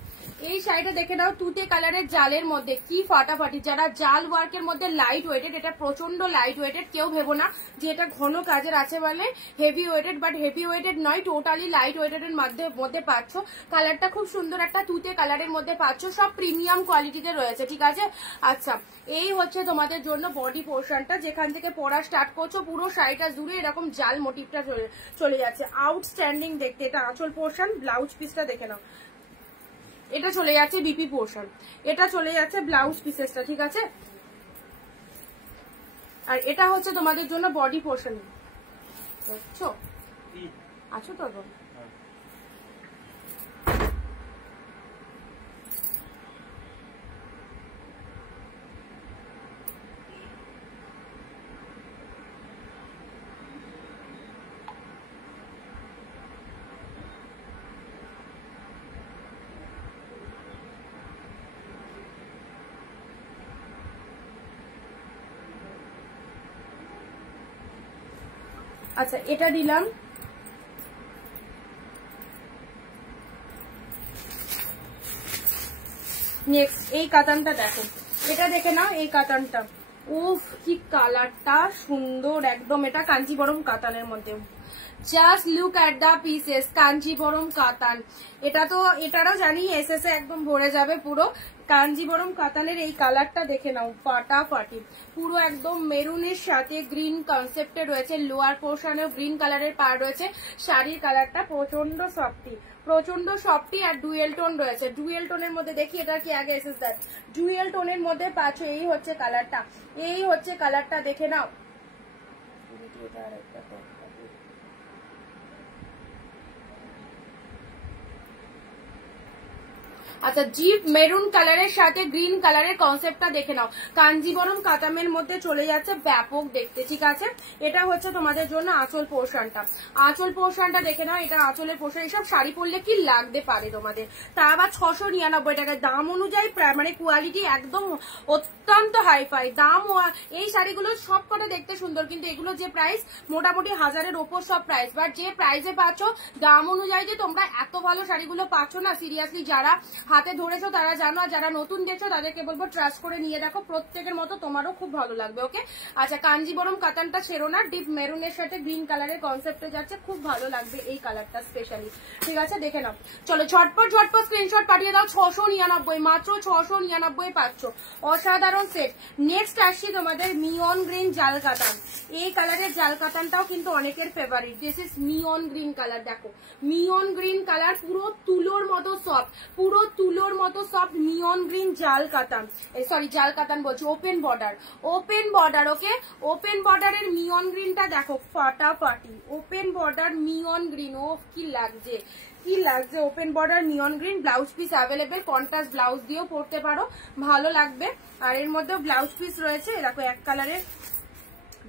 এই শাড়িটা দেখে নাও, তুতে কালারের জালের মধ্যে কি ফাটাফাটি। যারা জাল ওয়ার্কের মধ্যে লাইট ওয়েটেড, এটা প্রচন্ড লাইট ওয়েটেড, কেউ ভেবো না যে এটা ঘন কাজের আছে বলে heavy weighted, but heavy weighted নয়, টোটালি লাইট ওয়েটেড এর মধ্যে পাচ্ছ। কালারটা খুব সুন্দর একটা তুতে কালারের মধ্যে পাচ্ছ, সব প্রিমিয়াম কোয়ালিটিতে রয়েছে, ঠিক আছে। আচ্ছা এই হচ্ছে তোমাদের জন্য বডি পোর্শনটা, যেখান থেকে পরা স্টার্ট করছো পুরো শাড়িটা জুড়ে এরকম জাল মোটিভটা চলে যাচ্ছে, আউটস্ট্যান্ডিং দেখতে। এটা আঁচল পোর্শন, ব্লাউজ পিসটা দেখে নাও, এটা চলে যাচ্ছে বিপি পোর্শন, এটা চলে যাচ্ছে ব্লাউজ পিসেসটা, ঠিক আছে। আর এটা হচ্ছে তোমাদের জন্য বডি পোর্শন, বুঝছো? আছো তো? আচ্ছা এটা দিলাম, নেক্সট এই কাতানটা দেখো, এটা দেখে নাও এই কাতানটা, উফ কি কালারটা সুন্দর একদম। এটা কাঞ্জিবরম কাতানের মধ্যে, just look at the pieces, Kanjivaram কাতান। এটা তো এটারও জানি এসএস এ একদম ভরে যাবে পুরো। কাঞ্জিবরম কাতানের এই কালারটা দেখে নাও, ফাটাফাটি, পুরো একদম মেরুনের সাথে গ্রিন কনসেপ্টে রয়েছে, লোয়ার পোর্শনেও গ্রিন কালারের পার রয়েছে। শাড়ির কালারটা প্রচন্ড সফটি, প্রচন্ড সফটি, আর ডুয়েল টোন রয়েছে। ডুয়েল টোনের মধ্যে দেখি এটা কি আগে এসএস দেয়, ডুয়েল টোনের মধ্যে পাচ্ছ। এই হচ্ছে কালারটা, এই হচ্ছে কালারটা দেখে নাও। আচ্ছা জিপ মেরুন কালারের সাথে গ্রিন কালারের কনসেপ্টটা দেখে নাও, কাঞ্জিবরম কাতামের মধ্যে চলে যাচ্ছে, ব্যাপক দেখতে, ঠিক আছে। এটা হচ্ছে তোমাদের জন্য আঁচল পোর্শনটা, আঁচল পোর্শনটা দেখে নাও, এটা আঁচলের পোর্শন। এইসব শাড়ি পরলে কি লাগতে পারে তোমাদের, তা আবার 699 টাকা দাম অনুযায়ী, মানে কোয়ালিটি একদম অত্যন্ত হাইফাই দাম। এই শাড়িগুলো সব কটা দেখতে সুন্দর, কিন্তু এগুলো যে প্রাইস মোটামুটি 1000-এর ওপর সব প্রাইস, বাট যে প্রাইসে পাচ্ছ দাম অনুযায়ী যে তোমরা এত ভালো শাড়িগুলো পাচ্ছ না, সিরিয়াসলি যারা হাতে ধরেছো তারা জানো, আর যারা নতুন দেখছো তাদেরকে বলবো ট্রাস্ট করে নিয়ে দেখো, প্রত্যেকের মতো তোমারও খুব ভালো লাগবে, ওকে। আচ্ছা কাঞ্জিবরম কাতানটা ছেড়ো না, ডিপ মেরুনের সাথে গ্রিন কালারের কনসেপ্টে যাচ্ছে, খুব ভালো লাগবে এই কালারটা স্পেশালি, ঠিক আছে। দেখে নাও, চলো ঝটপট ঝটপট স্ক্রিনশট পাঠিয়ে দাও। 699, মাত্র 699 পাচ্ছ, অসাধারণ সেট। নেক্সট আসছি তোমাদের মিয়ন গ্রিন জাল কাতান। এই কালারের জাল কাতানটাও কিন্তু অনেকের favourite. This is মিয়ন green colour, দেখো মিয়ন গ্রিন কালার, পুরো তুলোর মতো সফট, পুরো তুলোর মতো সফট নিয়ন গ্রিন জাল কাতান, সরি জাল কাতান বলছি, ওপেন বর্ডার, ওপেন বর্ডার। ওকে, ওপেন বর্ডারের নিয়ন গ্রিনটা দেখো ফাটাফাটি, ওপেন বর্ডার নিয়ন গ্রিন, ও কি লাগছে, কি লাগছে ওপেন বর্ডার নিয়ন green. Blouse piece available, contrast blouse দিয়েও পরতে পারো, ভালো লাগবে। আর এর মধ্যেও ব্লাউজ পিস রয়েছে, দেখো এক কালারের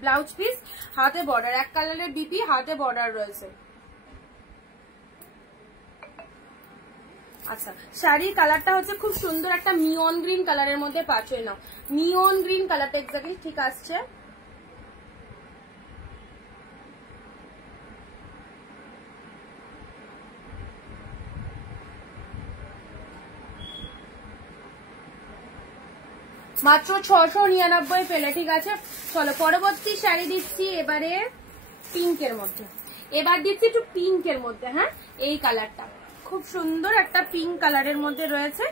ব্লাউজ পিস, হাতে বর্ডার, এক কালারের বিপি, হাতে বর্ডার রয়েছে। আচ্ছা, শাড়ির কালারটা হচ্ছে খুব সুন্দর একটা নিয়ন গ্রিন কালারের মধ্যে পাচ্ছ, নাও নিয়ন গ্রিন কালারটা এক্স্যাক্টলি ঠিক আসছে। মাত্র 699 পেলে, ঠিক আছে। চলো পরবর্তী শাড়ি দিচ্ছি এবারে পিঙ্কের মধ্যে, এবার দিচ্ছি একটু পিঙ্কের মধ্যে। হ্যাঁ, এই কালারটা খুব সুন্দর একটা পিঙ্ক কালারের মধ্যে রয়েছে।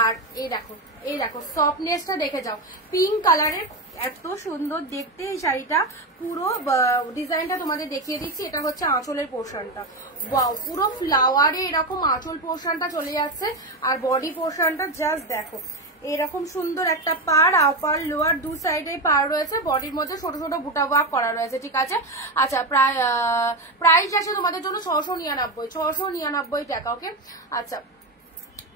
আর এই দেখো, এই দেখো সফটনেসটা দেখে যাও, পিঙ্ক কালারের এত সুন্দর দেখতে এই শাড়িটা। পুরো ডিজাইনটা তোমাদের দেখিয়ে দিচ্ছি, এটা হচ্ছে আঁচলের পোর্শনটা, ওয়াও পুরো ফ্লাওয়ারে এরকম আঁচল পোর্শনটা চলে যাচ্ছে। আর বডি পোর্শনটা জাস্ট দেখো, এরকম সুন্দর একটা পার, আপার লোয়ার দু সাইডে পার রয়েছে, বডির মধ্যে ছোট ছোট বুটা ওয়ার্ক করা রয়েছে, ঠিক আছে। আচ্ছা, প্রাইস আছে তোমাদের জন্য 699 টাকা। ওকে, আচ্ছা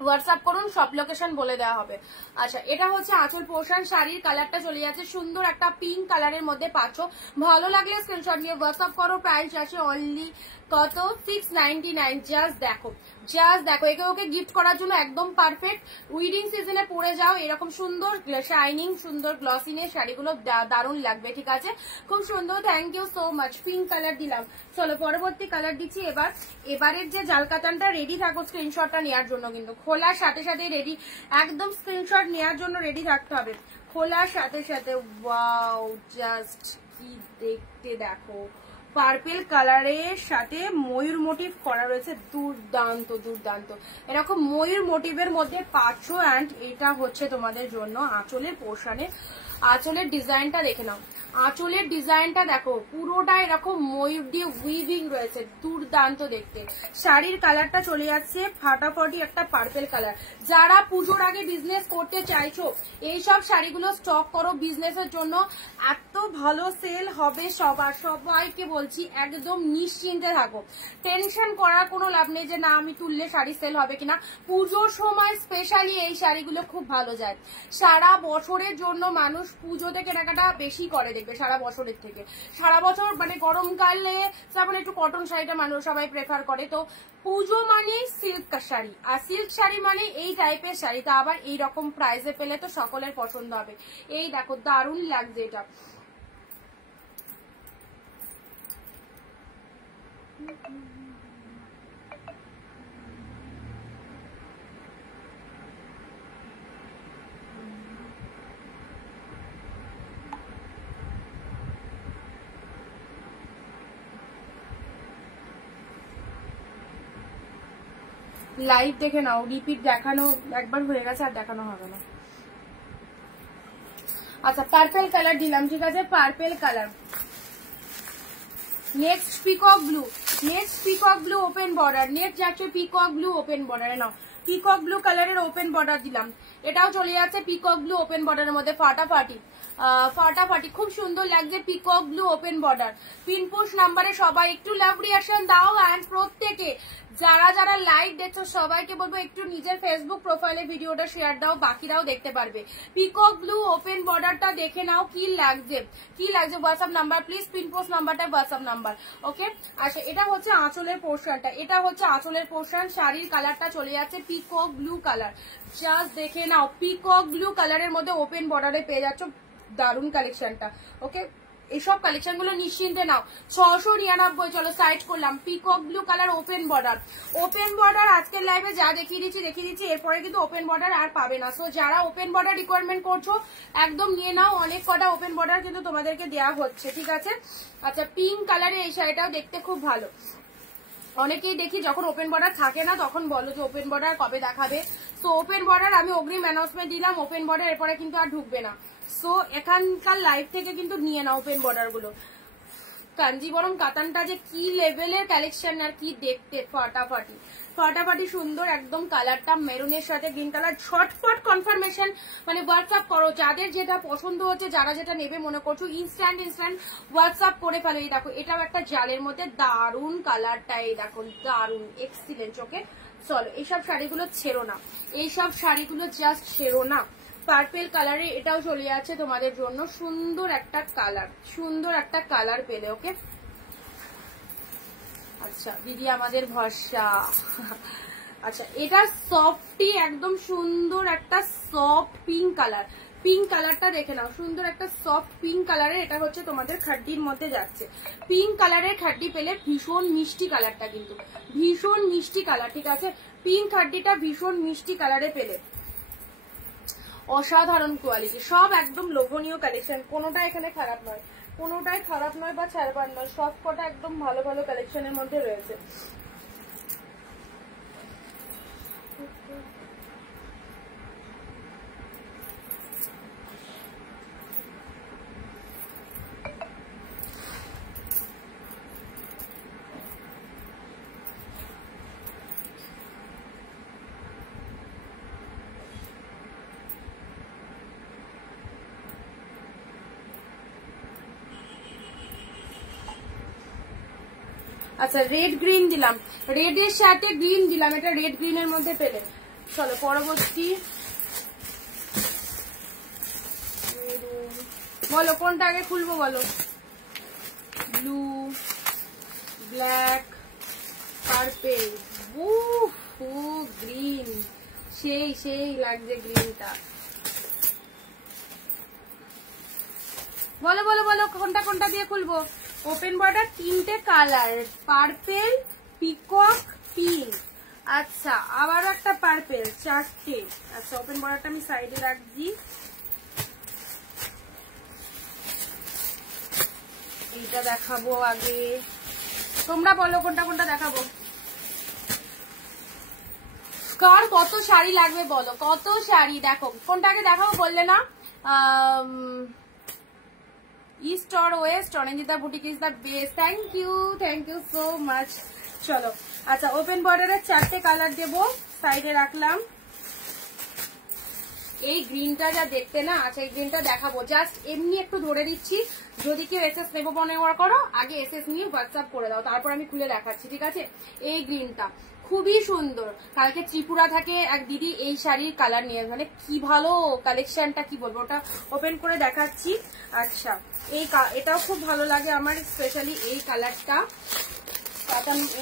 হোয়াটসঅ্যাপ করুন, সব লোকেশন বলে দেওয়া হবে। আচ্ছা, এটা হচ্ছে আঁচল পোর্শন, শাড়ির কালারটা চলে যাচ্ছে সুন্দর একটা পিঙ্ক কালারের মধ্যে পাচ্ছ। ভালো লাগলে স্ক্রিনশট নিয়ে হোয়াটসঅ্যাপ করো। প্রাইস আছে অনলি কত, 699। জাস্ট দেখো, জাস্ট দেখো, একে ওকে গিফট করার জন্য একদম পারফেক্ট। উইডিং সিজনে পরে যাও, এরকম সুন্দর শাইনিং সুন্দর গ্লসিনের শাড়িগুলো দারুণ লাগবে, ঠিক আছে, খুব সুন্দর। Thank you so much. Pink colour দিলাম, চলো পরবর্তী কালার দিচ্ছি। এবারের যে জালকাতানটা রেডি থাকো স্ক্রিনশটটা নেওয়ার জন্য, কিন্তু খোলার সাথে সাথে রেডি, একদম স্ক্রিনশট নেওয়ার জন্য রেডি থাকতে হবে খোলার সাথে সাথে। ওয়াও, জাস্ট কি দেখতে দেখো, পার্পেল কালারের সাথে ময়ূর মোটিভ করা রয়েছে, দুর্দান্ত দুর্দান্ত। এরকম ময়ূর মোটিভের মধ্যে পাচ্ছ। অ্যান্ড এটা হচ্ছে তোমাদের জন্য আঁচলের পোর্শনে, আঁচলের ডিজাইনটা দেখে নাও, আঁচলের ডিজাইনটা দেখো, পুরোটা এরকম ময়ূর দিয়ে উইভিং রয়েছে, দুর্দান্ত দেখতে। শাড়ির কালারটা চলে যাচ্ছে ফাটাফাটি একটা পার্পেল কালার। যারা পুজোর আগে বিজনেস করতে চাইছো, এইসব শাড়িগুলো স্টক করো বিজনেসের জন্য, এত ভালো সেল হবে সবার। সবাইকে বলছি একদম নিশ্চিন্তে থাকো, টেনশন করার কোনো লাভ নেই যে না আমি তুললে শাড়ি সেল হবে কিনা। পুজোর সময় স্পেশালি এই শাড়িগুলো খুব ভালো যায়। সারা বছরের জন্য মানুষ পুজোতে কেনাকাটা বেশি করে, দেখবে সারা বছরের থেকে। সারা বছর মানে গরমকালে যেমন একটু কটন শাড়িটা মানুষ সবাই প্রেফার করে, তো পুজো মানে সিল্ক শাড়ি, আর সিল্ক শাড়ি মানে এই টাইপের শাড়ি, তা আবার এইরকম প্রাইসে পেলে তো সকলের পছন্দ হবে। এই দেখো দারুণ লাগছে এটা। লাইভ দেখে নাও, রিপিট দেখানো একবার হয়ে গেছে, আর দেখানো হবে না। আচ্ছা, পার্পেল কালার দিলাম, ঠিক আছে, purple colour. Next peacock blue, next peacock blue open border, next যাচ্ছে পিকক ব্লু ওপেন বর্ডারে। নাও পিকক ব্লু কালারের ওপেন বর্ডার দিলাম, এটাও চলে যাচ্ছে পিকক ব্লু ওপেন বর্ডারের মধ্যে, ফাটাফাটি ফাটাফাটি, খুব সুন্দর লাগছে পিকক ব্লু ওপেন বর্ডার। পিনপুশ নাম্বারে সবাই একটু লাভ রিয়াকশন দাও। অ্যান্ড প্রত্যেকে যারা যারা লাইভ দেখছো সবাইকে বলবো একটু নিজের ফেসবুক প্রোফাইলে ভিডিওটা শেয়ার দাও, বাকিরাও দেখতে পারবে। পিকক ব্লু ওপেন বর্ডারটা দেখে নাও কি লাগছে, কি লাগছে। হোয়াটসঅ্যাপ নাম্বার প্লিজ, পিনপোস্ট নাম্বারটা হোয়াটসঅ্যাপ নাম্বার। ওকে, আচ্ছা এটা হচ্ছে আঁচলের পোর্শনটা, এটা হচ্ছে আঁচলের পোর্শন। শাড়ির কালারটা চলে যাচ্ছে পিকক ব্লু কালার, জাস্ট দেখে নাও, পিকক ব্লু কালারের মধ্যে ওপেন বর্ডারে পেয়ে যাচ্ছ দারুন কালেকশনটা। ওকে, এইসব কালেকশন গুলো নিশ্চিন্তে নাও। 699। চলো সাইড করলাম, peacock blue colour open border. Open border আজকের লাইভে যা দেখিয়ে দিচ্ছি, এরপরে কিন্তু ওপেন বর্ডার আর পাবে না। সো যারা ওপেন বর্ডার রিকোয়ারমেন্ট করছো একদম নিয়ে নাও, অনেক কটা ওপেন বর্ডার কিন্তু তোমাদেরকে দেওয়া হচ্ছে, ঠিক আছে। আচ্ছা, পিঙ্ক কালারে এই শাড়িটাও দেখতে খুব ভালো। অনেকেই দেখি যখন ওপেন বর্ডার থাকে না তখন বলো যে ওপেন বর্ডার কবে দেখাবে। তো ওপেন বর্ডার আমি অগ্রিম অ্যানাউন্সমেন্ট দিলাম, ওপেন বর্ডার এরপরে কিন্তু আর ঢুকবে না। সো এখানকার লাইভ থেকে কিন্তু নিয়ে নাও ওপেন বর্ডার গুলো। কাঞ্জিবরম কাতানটা যে কি লেভেলের কালেকশন আর কি দেখতে ফাটাফাটি ফাটাফাটি সুন্দর একদম। কালারটা মেরুনের সাথে গ্রিন কালার, ঝটপট কনফার্মেশন মানে হোয়াটসঅ্যাপ করো, যাদের যেটা পছন্দ হচ্ছে, যারা যেটা নেবে মনে করছো ইনস্ট্যান্ট হোয়াটসঅ্যাপ করে ফেলো। এই দেখো এটাও একটা জালের মধ্যে দারুন কালারটা, এই দেখো দারুন এক্সিলেন্ট। ওকে চলো এইসব শাড়িগুলো ছেড়ো না, এইসব শাড়িগুলো জাস্ট ছেড়ো না। পার্পেল কালারে এটাও চলে যাচ্ছে তোমাদের জন্য, সুন্দর একটা কালার, সুন্দর একটা কালার পেলে। ওকে আচ্ছা দিদি আমাদের ভরসা। আচ্ছা এটা সফটি একদম সুন্দর একটা সফট পিঙ্ক কালার, পিঙ্ক কালারটা দেখে নাও, সুন্দর একটা সফট পিঙ্ক কালারের। এটা হচ্ছে তোমাদের খাড্ডির মধ্যে যাচ্ছে, পিঙ্ক কালারের খাড্ডি পেলে ভীষণ মিষ্টি কালারটা, কিন্তু ভীষণ মিষ্টি কালার, ঠিক আছে। পিঙ্ক খাড্ডিটা ভীষণ মিষ্টি কালারে পেলে, অসাধারণ কোয়ালিটি, সব একদম লোভনীয় কালেকশন, কোনোটা এখানে খারাপ নয়, কোনোটাই খারাপ নয় বা ছাড়বার নয়, সব কটা একদম ভালো ভালো কালেকশনের মধ্যে রয়েছে। আচ্ছা রেড গ্রিন দিলাম, রেডের সাথে গ্রিন দিলাম, এটা রেড গ্রিনের মধ্যে পেলে। চলো পরবর্তী, বলো কোনটা আগে খুলবো বলো। ব্লু, ব্ল্যাক, পার্পেল, গ্রিন, সেই সেই লাগছে গ্রিনটা। বলো বলো বলো কোনটা কোনটা দিয়ে খুলবো। ওপেন বর্ডার তিনটে কালার, পার্পেল, পিকক, পিঙ্ক। আচ্ছা আবার একটা পার্পেল, চারটে। আচ্ছা ওপেন বর্ডারটা আমি সাইডে রাখছি। এইটা দেখাবো আগে, তোমরা বলো কোনটা কোনটা দেখাবো। কার কত শাড়ি লাগবে বলো, কত শাড়ি দেখো, কোনটাকে দেখাবো বললে না। East or West, Anindita Boutique is the best. Thank you so much. চলো আচ্ছা ওপেন বর্ডারের চারটে কালার দেবো, সাইডে রাখলাম। এই গ্রিনটা যা দেখতে না, আচ্ছা এই গ্রিনটা দেখাবো, জাস্ট এমনি একটু ধরে দিচ্ছি। যদি কেউ এসএস নেবো মনে করো, আগে এসএস নিয়ে হোয়াটসঅ্যাপ করে দাও, তারপর আমি খুলে দেখাচ্ছি, ঠিক আছে। এই গ্রিনটা খুবই সুন্দর, কালকে ত্রিপুরা থেকে এক দিদি এই শাড়ির কালার নিয়ে, মানে কি ভালো কালেকশনটা, কি বলবো, ওটা ওপেন করে দেখাচ্ছি। আচ্ছা এটাও খুব ভালো লাগে আমার, স্পেশালি এই কালারটা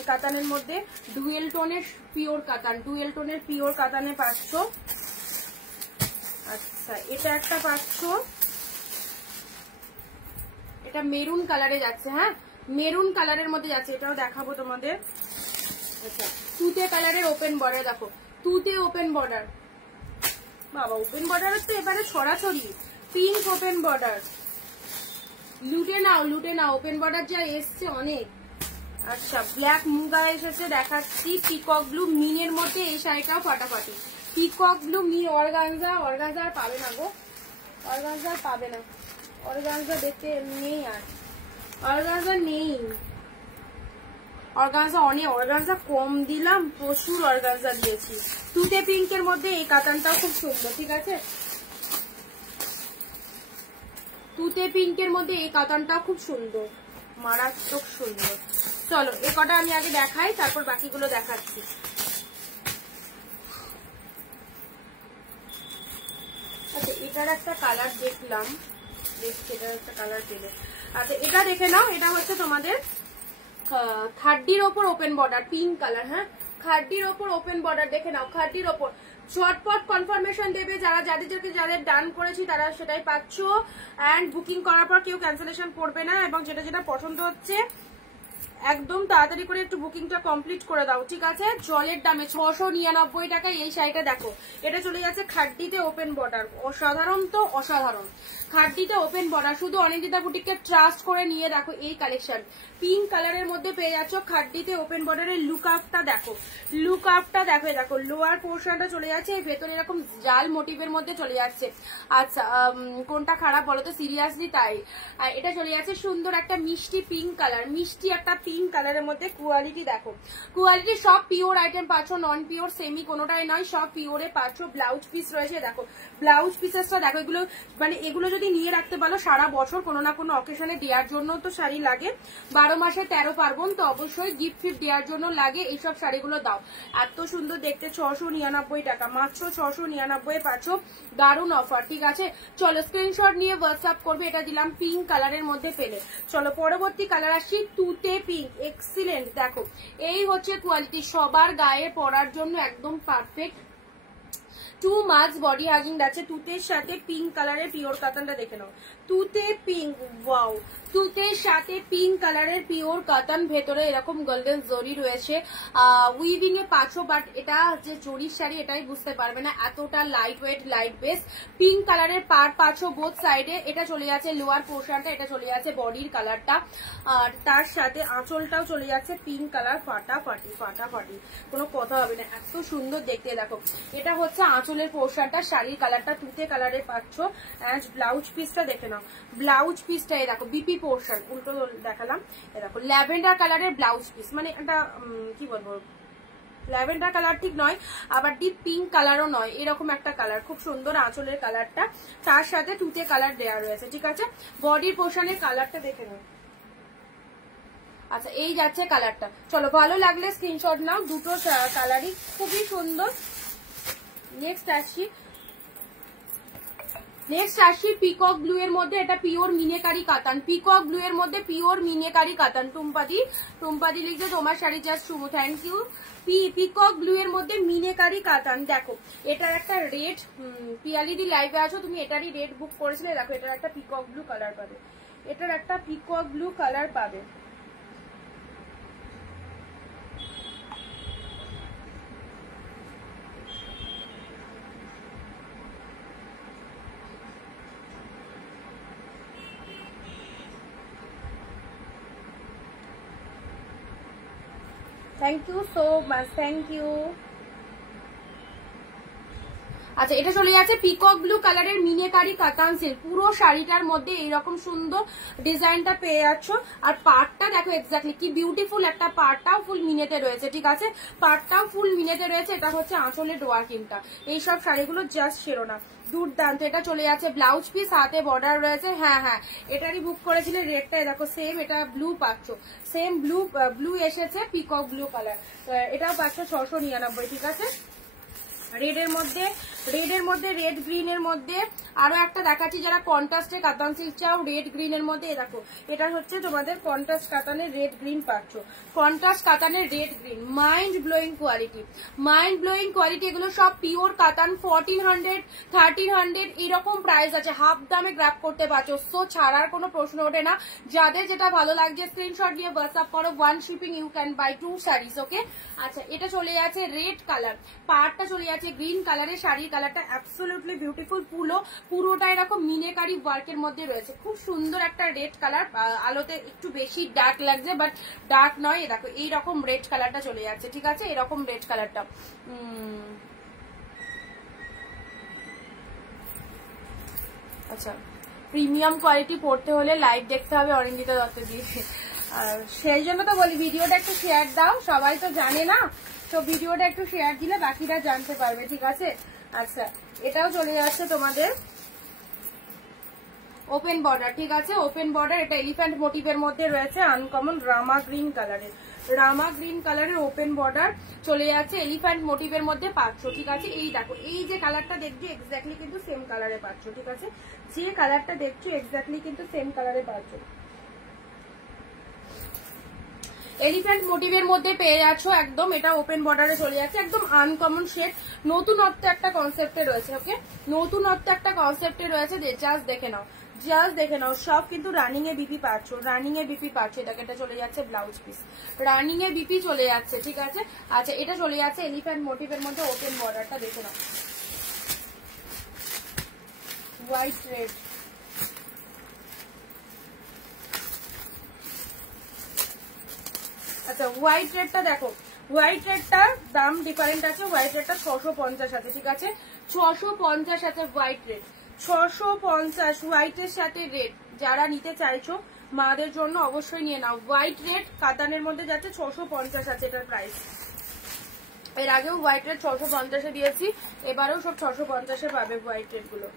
কাতানের মধ্যে ডুয়েল টোনের পিওর কাতান, ডুয়েল টোনের পিওর কাতানে পাচ্ছ। আচ্ছা এটা একটা পাচ্ছ, এটা মেরুন কালারে যাচ্ছে, হ্যাঁ মেরুন কালারের মধ্যে যাচ্ছে, এটাও দেখাবো তোমাদের। আচ্ছা তুতে কালারের ওপেন বর্ডার দেখো, তুতে ওপেন বর্ডার, বাবা ওপেন বর্ডারের তো এবারে ছড়াছড়ি। পিঙ্ক ওপেন বর্ডার, লুটে নাও লুটে নাও, ওপেন বর্ডার যা এসছে অনেক। আচ্ছা ব্ল্যাক মুগা এসেছে দেখাচ্ছি, পিকক ব্লু মিনের মধ্যে এই শাড়িটাও ফাটাফাটি, পিকক ব্লু মিন অর্গানজা, অর্গানজা আর পাবে না গো, অর্গানজা আর পাবে না, অর্গানজা দেখতে নেই, আর অর্গানজা নেই, অর্গানজা অনেক, অর্গানজা কম দিলাম, প্রচুর অর্গানজা দিয়েছি। তুতে পিঙ্কের মধ্যে এই কাতানটাও খুব সুন্দর, ঠিক আছে, তুতে পিঙ্কের মধ্যে এই কাতানটাও খুব সুন্দর, মারাত্মক সুন্দর। চলো এ কটা আমি আগে দেখাই, তারপর বাকিগুলো দেখাচ্ছি। আচ্ছা এটার একটা কালার দেখলাম, দেখছি এটার একটা কালার পেলে। আচ্ছা এটা দেখে নাও, এটা হচ্ছে তোমাদের খাড্ডির ওপর ওপেন বর্ডার, পিঙ্ক কালার, হ্যাঁ খাড্ডির ওপর ওপেন বর্ডার, দেখে নাও খাড্ডির ওপর। ঝটপট কনফার্মেশন দেবে, যারা যাদের ডান করেছি তারা সেটাই পাচ্ছ। অ্যান্ড বুকিং করার পর কেউ ক্যান্সেলেশন করবে না, এবং যেটা যেটা পছন্দ হচ্ছে একদম তাড়াতাড়ি করে একটু বুকিংটা কমপ্লিট করে দাও, ঠিক আছে? জলের দামে 699 টাকায় এই শাড়িটা দেখো। এটা চলে যাচ্ছে খাড্ডিতে ওপেন বর্ডার, অসাধারণ তো অসাধারণ। খাড্ডিতে ওপেন বর্ডার, শুধু অনিন্দিতা বুটিককে ট্রাস্ট করে নিয়ে দেখো এই কালেকশন। পিঙ্ক কালারের মধ্যে পেয়ে যাচ্ছ খাড্ডিতে ওপেন বর্ডারের লুক আপটা দেখো, লুক আপটা দেখো। দেখো লোয়ার পোর্শনটা চলে যাচ্ছে ভেতরে এরকম জাল মোটিভের মধ্যে চলে যাচ্ছে। আচ্ছা কোনটা খারাপ বলো তো, সিরিয়াসলি তাই। আর এটা চলে যাচ্ছে সুন্দর একটা মিষ্টি পিঙ্ক কালার, মিষ্টি একটা পিঙ্ক কালারের মধ্যে। কোয়ালিটি দেখো, কোয়ালিটি সব পিওর আইটেম পাচ্ছ, নন পিওর সেমি কোনোটাই নয়, সব পিওরে পাচ্ছ। ব্লাউজ পিস রয়েছে দেখো, ব্লাউজ পিসেসটা দেখো। এগুলো মানে এগুলো যদি নিয়ে রাখতে পারো সারা বছর কোনো না কোনো অকেশনে দেওয়ার জন্য তো শাড়ি লাগে, 12 মাসে 13 পার্বণ তো অবশ্যই গিফট ফিফট দেওয়ার জন্য লাগে, এইসব শাড়িগুলো দাও। এত সুন্দর দেখতে, 699 টাকা, মাত্র 699 পাচ্ছ, দারুণ অফার, ঠিক আছে? চলো স্ক্রিনশট নিয়ে হোয়াটসঅ্যাপ করবে। এটা দিলাম পিঙ্ক কালারের মধ্যে পেলে। চলো পরবর্তী কালার আসি, তুতে পিঙ্ক, এক্সিলেন্ট দেখো। এই হচ্ছে কোয়ালিটি, সবার গায়ে পরার জন্য একদম পারফেক্ট। 2 মাছ বডি হাগিং আছে, তুতের সাথে পিঙ্ক কালারের পিওর কাতানটা দেখে নাও। তুতে পিঙ্ক, ওয়াও, তুতের সাথে পিঙ্ক কালারের পিওর কাতান, ভেতরে এরকম গোল্ডেন জরি রয়েছে, উইভিং এ পাচ্ছ। বাট এটা যে জরির শাড়ি এটাই বুঝতে পারবে না, এতটা light weight light base. Pink কালারের পার্ট পাচ্ছ বোথ সাইডে। এটা চলে যাচ্ছে লোয়ার পোর্শনটা, এটা চলে যাচ্ছে বডির কালারটা, আর তার সাথে আঁচলটাও চলে যাচ্ছে পিঙ্ক কালার। ফাটাফাটি ফাটাফাটি, কোনো কথা হবে না, এত সুন্দর দেখতে দেখো। এটা হচ্ছে আঁচলের পোর্শনটা, শাড়ির কালারটা তুতে কালারের পাচ্ছ। অ্যান্ড ব্লাউজ পিসটা দেখে নাও, ব্লাউজ পিসটা এই দেখো, বিপি পোর্শন, উল্টো দেখালাম। এ দেখো ল্যাভেন্ডার কালারের ব্লাউজ পিস, মানে এটা কি বলবো, ল্যাভেন্ডার কালার ঠিক নয়, আবার ডিপ পিঙ্ক কালারও নয়, এরকম একটা কালার, খুব সুন্দর আঁচলের কালারটা, তার সাথে তুতে কালার দেওয়া রয়েছে, ঠিক আছে? বডির পোর্শনের কালারটা দেখে নাও। আচ্ছা এই যাচ্ছে কালারটা। চলো ভালো লাগলে স্ক্রিনশট নাও, দুটো কালারই খুবই সুন্দর। নেক্সট আসি পিকক ব্লু এর মধ্যে, এটা পিওর মিনেকারি কাতান, পিকক ব্লু এর মধ্যে পিওর মিনেকারি কাতান। টুম্পাদি লিখছে তোমার শাড়ি জাস্ট শুভ, থ্যাংক ইউ। পিকক ব্লু এর মধ্যে মিনেকারি কাতান দেখো। এটার একটা রেড, পিয়ালিদি লাইভে আছো তুমি, এটারই রেড বুক করেছিলে, দেখো এটার একটা পিকক ব্লু কালার পাবে, এটার একটা পিকক ব্লু কালার পাবে। Thank you so much, thank you. আচ্ছা এটা চলে যাচ্ছে পিকক ব্লু কালারের মিনেকারি কাতান সিল্ক, পুরো শাড়িটার মধ্যে এইরকম সুন্দর ডিজাইনটা পেয়ে যাচ্ছ। আর পার্টটা দেখো এক্স্যাক্টলি কি বিউটিফুল একটা, পার্টটাও ফুল মিনেতে রয়েছে, ঠিক আছে? পার্টটাও ফুল মিনেতে রয়েছে। এটা হচ্ছে আঁচলের ওয়ার্কিংটা, এইসব শাড়িগুলো জাস্ট সেরো না, দুর্দান্ত। এটা চলে যাচ্ছে ব্লাউজ পিস, হাতে বর্ডার রয়েছে। হ্যাঁ হ্যাঁ এটারই বুক করেছিলে, রেডটা দেখো সেম, এটা ব্লু পাচ্ছ, সেম ব্লু এসেছে, পিকক ব্লু কালার, এটাও পাচ্ছ 699, ঠিক আছে? রেডের মধ্যে রেড গ্রিনের মধ্যে আরো একটা দেখাচ্ছি, যারা কন্ট্রাস্টে কাতান সিল্ক চাও রেড গ্রিনের মধ্যে, দেখো এটা হচ্ছে তোমাদের কন্ট্রাস্ট কাতানের রেড গ্রিন পাচ্ছ, কন্ট্রাস্ট কাতানের red green, mind blowing quality, mind blowing quality. এগুলো সব পিওর কাতান, 1400 1300 এরকম প্রাইস আছে, হাফ দামে গ্র্যাব করতে পারছো, সো ছাড়ার কোনো প্রশ্ন ওঠে না। যাদের যেটা ভালো লাগছে স্ক্রিনশট দিয়ে হোয়াটসঅ্যাপ করো, 1 shipping you can buy 2 saris, okay? আচ্ছা এটা চলে যাচ্ছে রেড কালার, পার্টটা চলে যাচ্ছে গ্রিন কালারের, শাড়ির কালারটা অ্যাবসলিউটলি বিউটিফুল, পুরোটা এরকম মিনেকারি ওয়ার্কের মধ্যে রয়েছে, খুব সুন্দর একটা রেড কালার। আলোতে একটু বেশি ডার্ক লাগছে, বাট ডার্ক নয়, দেখো এইরকম রেড কালারটা চলে যাচ্ছে, ঠিক আছে? এরকম রেড কালারটা আচ্ছা প্রিমিয়াম কোয়ালিটি পড়তে হলে লাইভ দেখতে হবে অরিন্দিতা দত্ত দিয়ে, আর সেই জন্য তো বলি ভিডিওটা একটু শেয়ার দাও, সবাই তো জানে না, তো ভিডিওটা একটু শেয়ার দিলে বাকিরা জানতে পারবে, ঠিক আছে? আচ্ছা এটাও চলে যাচ্ছে তোমাদের ওপেন বর্ডার, ঠিক আছে? ওপেন বর্ডার, এটা এলিফ্যান্ট মোটিভের মধ্যে রয়েছে, আনকমন রামা গ্রিন কালারের, রামা গ্রিন কালারের ওপেন বর্ডার চলে যাচ্ছে, এলিফ্যান্ট মোটিভের মধ্যে পাচ্ছ, ঠিক আছে? এই দেখো এই যে কালারটা দেখছো এক্স্যাক্টলি কিন্তু সেম কালারে পাচ্ছ, ঠিক আছে? যে কালারটা দেখছো এক্স্যাক্টলি কিন্তু সেম কালারে পাচ্ছ। এলিফ্যান্ট মোটিভের মধ্যে পেয়ে যাচ্ছ একদম, এটা ওপেন বর্ডারে চলে যাচ্ছে, একদম আনকমন শেড, নতুনত্ব একটা কনসেপ্টে রয়েছে, ওকে? নতুনত্ব একটা কনসেপ্টে রয়েছে, জাস্ট দেখে নাও, জাস্ট দেখে নাও, সব কিন্তু রানিং এ বিপি পাচ্ছ, রানিং এ বিপি পাচ্ছ। এটাকে এটা চলে যাচ্ছে ব্লাউজ পিস, রানিং এ বিপি চলে যাচ্ছে, ঠিক আছে। আচ্ছা এটা চলে যাচ্ছে এলিফ্যান্ট মোটিভের মধ্যে ওপেন বর্ডারটা দেখে নাও, হোয়াইট রেড। আচ্ছা হোয়াইট রেডটা দেখো, হোয়াইট রেডটার দাম ডিফারেন্ট আছে, হোয়াইট রেডটা 650 আছে, ঠিক আছে 650 আছে হোয়াইট রেড, 650 হোয়াইটের সাথে রেড। যারা নিতে চাইছো মাদের জন্য অবশ্যই নিয়ে নাও। হোয়াইট রেড কাতানের মধ্যে যাচ্ছে 650 আছে এটার প্রাইস। এর আগেও হোয়াইট রেড 650-এ দিয়েছি, এবারেও সব 650-এ পাবে হোয়াইট রেড গুলো।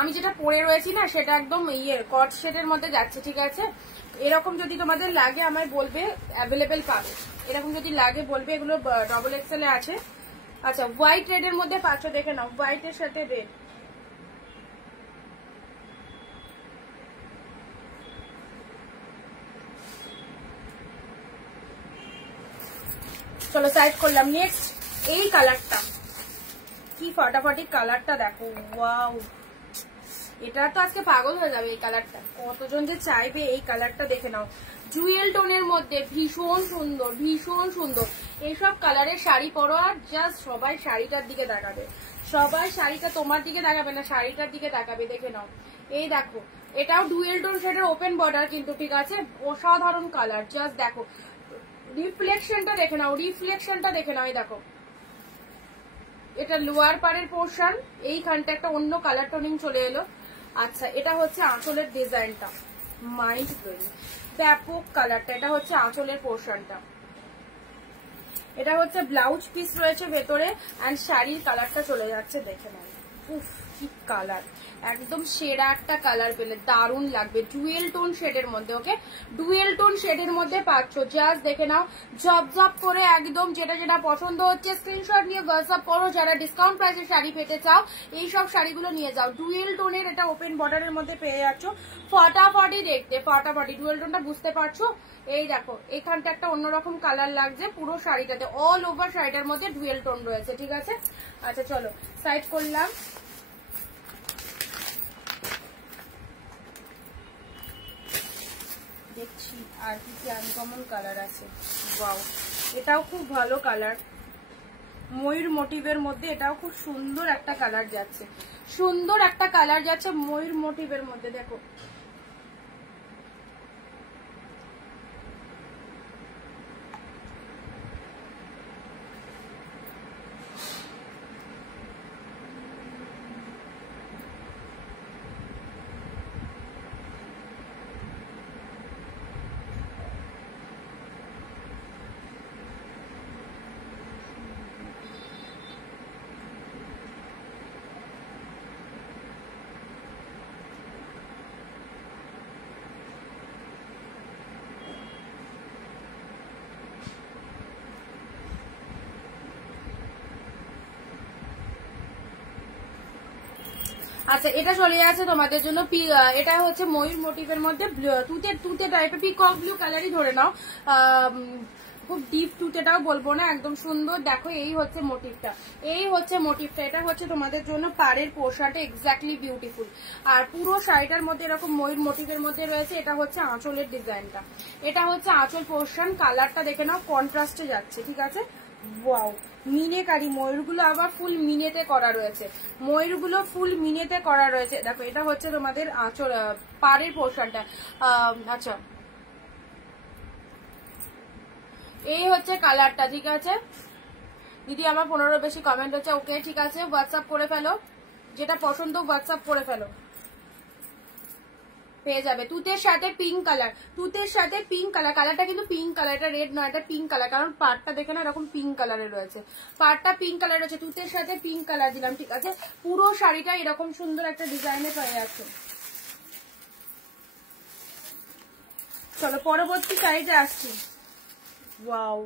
আমি যেটা পরে রয়েছি না সেটা একদম কট শেডের মধ্যে যাচ্ছে, ঠিক আছে। এরকম যদি তোমাদের লাগে আমায় বলবে, অ্যাভেলেবেল পাবে। এরকম যদি লাগে বলবে, এগুলো ডবল এক্সেল এ আছে। আচ্ছা হোয়াইট রেড এর মধ্যে পাচ্ছ, দেখে নাও হোয়াইট এর সাথে রেড। চলো সাইড করলাম। নেক্সট এই কালারটা কি ফাটাফাটি কালারটা দেখো, ওয়াও, এটা তো আজকে পাগল হয়ে যাবে এই কালারটা, কতজন যে চাইবে এই কালারটা। দেখে নাও জুয়েল টোনের মধ্যে ভীষণ সুন্দর, ভীষণ সুন্দর। এইসব কালারের শাড়ি পরো আর জাস্ট সবাই শাড়িটার দিকে তাকাবে, সবাই শাড়িটা তোমার দিকে তাকাবে না, শাড়িটার দিকে তাকাবে। দেখে নাও এই দেখো, এটাও ডুয়েল টোন শেডের ওপেন বর্ডার কিন্তু, ঠিক আছে অসাধারণ কালার। জাস্ট দেখো রিফ্লেকশনটা দেখে নাও, রিফ্লেকশনটা দেখে নাও। এই দেখো এটা লোয়ার পাড়ের পোর্শন, এইখানটা একটা অন্য কালার টোনিং চলে এলো। আচ্ছা এটা হচ্ছে আঁচলের ডিজাইনটা, মাইন্ড ব্লোয়িং, ব্যাপক কালারটা। এটা হচ্ছে আঁচলের পোর্শনটা, এটা হচ্ছে ব্লাউজ পিস রয়েছে ভেতরে, এন্ড শাড়ির কালারটা চলে যাচ্ছে। দেখে নাও উফ কি কালার, একদম সেরা একটা কালার পেলে দারুণ লাগবে। ডুয়েল টোন শেডের মধ্যে, ওকে ডুয়েল টোন শেডের মধ্যে পাচ্ছ। জাস্ট দেখে নাও ঝপঝপ করে একদম, যেটা যেটা পছন্দ হচ্ছে স্ক্রিনশট নিয়ে হোয়াটসঅ্যাপ করো। যারা ডিসকাউন্ট প্রাইসে শাড়ি পেতে চাও এই সব শাড়িগুলো নিয়ে যাও। ডুয়েল টোনের এটা ওপেন বর্ডারের মধ্যে পেয়ে যাচ্ছ, ফাটাফাটি দেখতে, ফাটাফাটি। ডুয়েল টোনটা বুঝতে পারছো, এই দেখো এখানটা একটা অন্যরকম কালার লাগছে পুরো শাড়িটাতে, অল ওভার শাড়িটার মধ্যে ডুয়েল টোন রয়েছে, ঠিক আছে। আচ্ছা চলো সাইড করলাম। দেখছি আর কি কি আনকমন কালার আছে। ওয়াও এটাও খুব ভালো কালার, ময়ূর মোটিভের মধ্যে, এটাও খুব সুন্দর একটা কালার যাচ্ছে, সুন্দর একটা কালার যাচ্ছে ময়ূর মোটিভের মধ্যে। দেখো আচ্ছা এটা চলে যাচ্ছে তোমাদের জন্য, এটা হচ্ছে ময়ূর মোটিভের মধ্যে তুতে তুতে টাইপের, পিকক ব্লু কালারই ধরে নাও, খুব ডিপ তুতেটাও বলবো না, একদম সুন্দর। দেখো এই হচ্ছে মোটিভটা, এই হচ্ছে মোটিভটা। এটা হচ্ছে তোমাদের জন্য পাড়ের পোশাকটা এক্স্যাক্টলি বিউটিফুল, আর পুরো শাড়িটার মধ্যে এরকম ময়ূর মোটিভের মধ্যে রয়েছে। এটা হচ্ছে আঁচলের ডিজাইনটা, এটা হচ্ছে আঁচল পোর্শন। কালারটা দেখে নাও কন্ট্রাস্টে যাচ্ছে, ঠিক আছে। ওয়াও মিনেকারি, ময়ূরগুলো আবার ফুল মিনেতে করা রয়েছে, ময়ূরগুলো ফুল মিনেতে করা রয়েছে। দেখো এটা হচ্ছে তোমাদের আঁচল পাড়ের পোর্শনটা। আচ্ছা এই হচ্ছে কালারটা, ঠিক আছে দিদি। আমার 15 বেশি কমেন্ট হচ্ছে, ওকে ঠিক আছে হোয়াটসঅ্যাপ করে ফেলো, যেটা পছন্দ হোয়াটসঅ্যাপ করে ফেলো, পেয়ে যাবে। তুতের সাথে পিঙ্ক কালার, তুতের সাথে পিঙ্ক কালার, কালারটা কিন্তু পিঙ্ক কালার, এটা রেড নয়, এটা পিঙ্ক কালার, কারণ পাড়টা দেখে না এরকম পিঙ্ক কালারের রয়েছে, পাড়টা পিঙ্ক কালার রয়েছে, তুতের সাথে পিঙ্ক কালার দিলাম, ঠিক আছে। পুরো শাড়িটা এরকম সুন্দর একটা ডিজাইনে পেয়ে যাচ্ছে। চলো পরবর্তী শাড়িতে আসছি। ওয়াও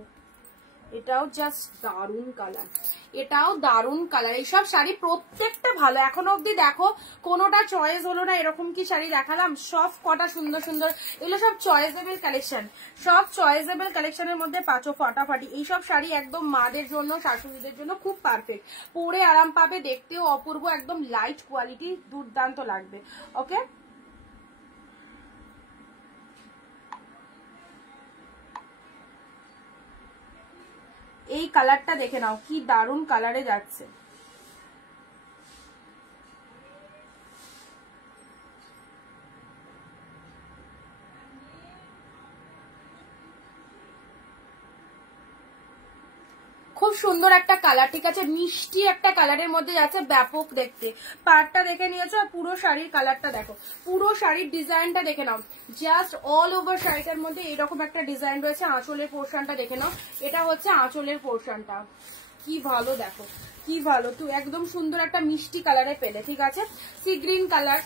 এটাও জাস্ট দারুণ কালার, এটাও দারুন কালার। এইসব শাড়ি প্রত্যেকটা ভালো, এখনো অব্দি দেখো কোনোটা চয়েস হলো না। এরকম কি শাড়ি দেখালাম, সব কটা সুন্দর সুন্দর, এগুলো সব চয়েসেবল কালেকশন, সব চয়েসেবল কালেকশনের মধ্যে পাঁচো ফাটাফাটি। এইসব শাড়ি একদম মাদের জন্য, শাশুড়িদের জন্য খুব পারফেক্ট, পরে আরাম পাবে, দেখতেও অপূর্ব, একদম লাইট কোয়ালিটি, দুর্দান্ত লাগবে। ওকে, এই কালারটা দেখে নাও, কি দারুণ কালারে যাচ্ছে। খুব সুন্দর একটা কালার, ঠিক আছে, মিষ্টি একটা কালারের মধ্যে যাচ্ছে, ব্যাপক দেখতে। পাড়টা দেখে নিয়েছো, আর পুরো শাড়ির কালারটা দেখো, পুরো শাড়ির ডিজাইনটা দেখে নাও, জাস্ট অল ওভার শাড়িটার মধ্যে এরকম একটা ডিজাইন রয়েছে। আঁচলের পোর্শনটা দেখে নাও, এটা হচ্ছে আঁচলের পোর্শনটা, কি ভালো দেখো, কি ভালো। তুই একদম সুন্দর একটা মিষ্টি কালারে পেলে, ঠিক আছে, সি গ্রিন কালার,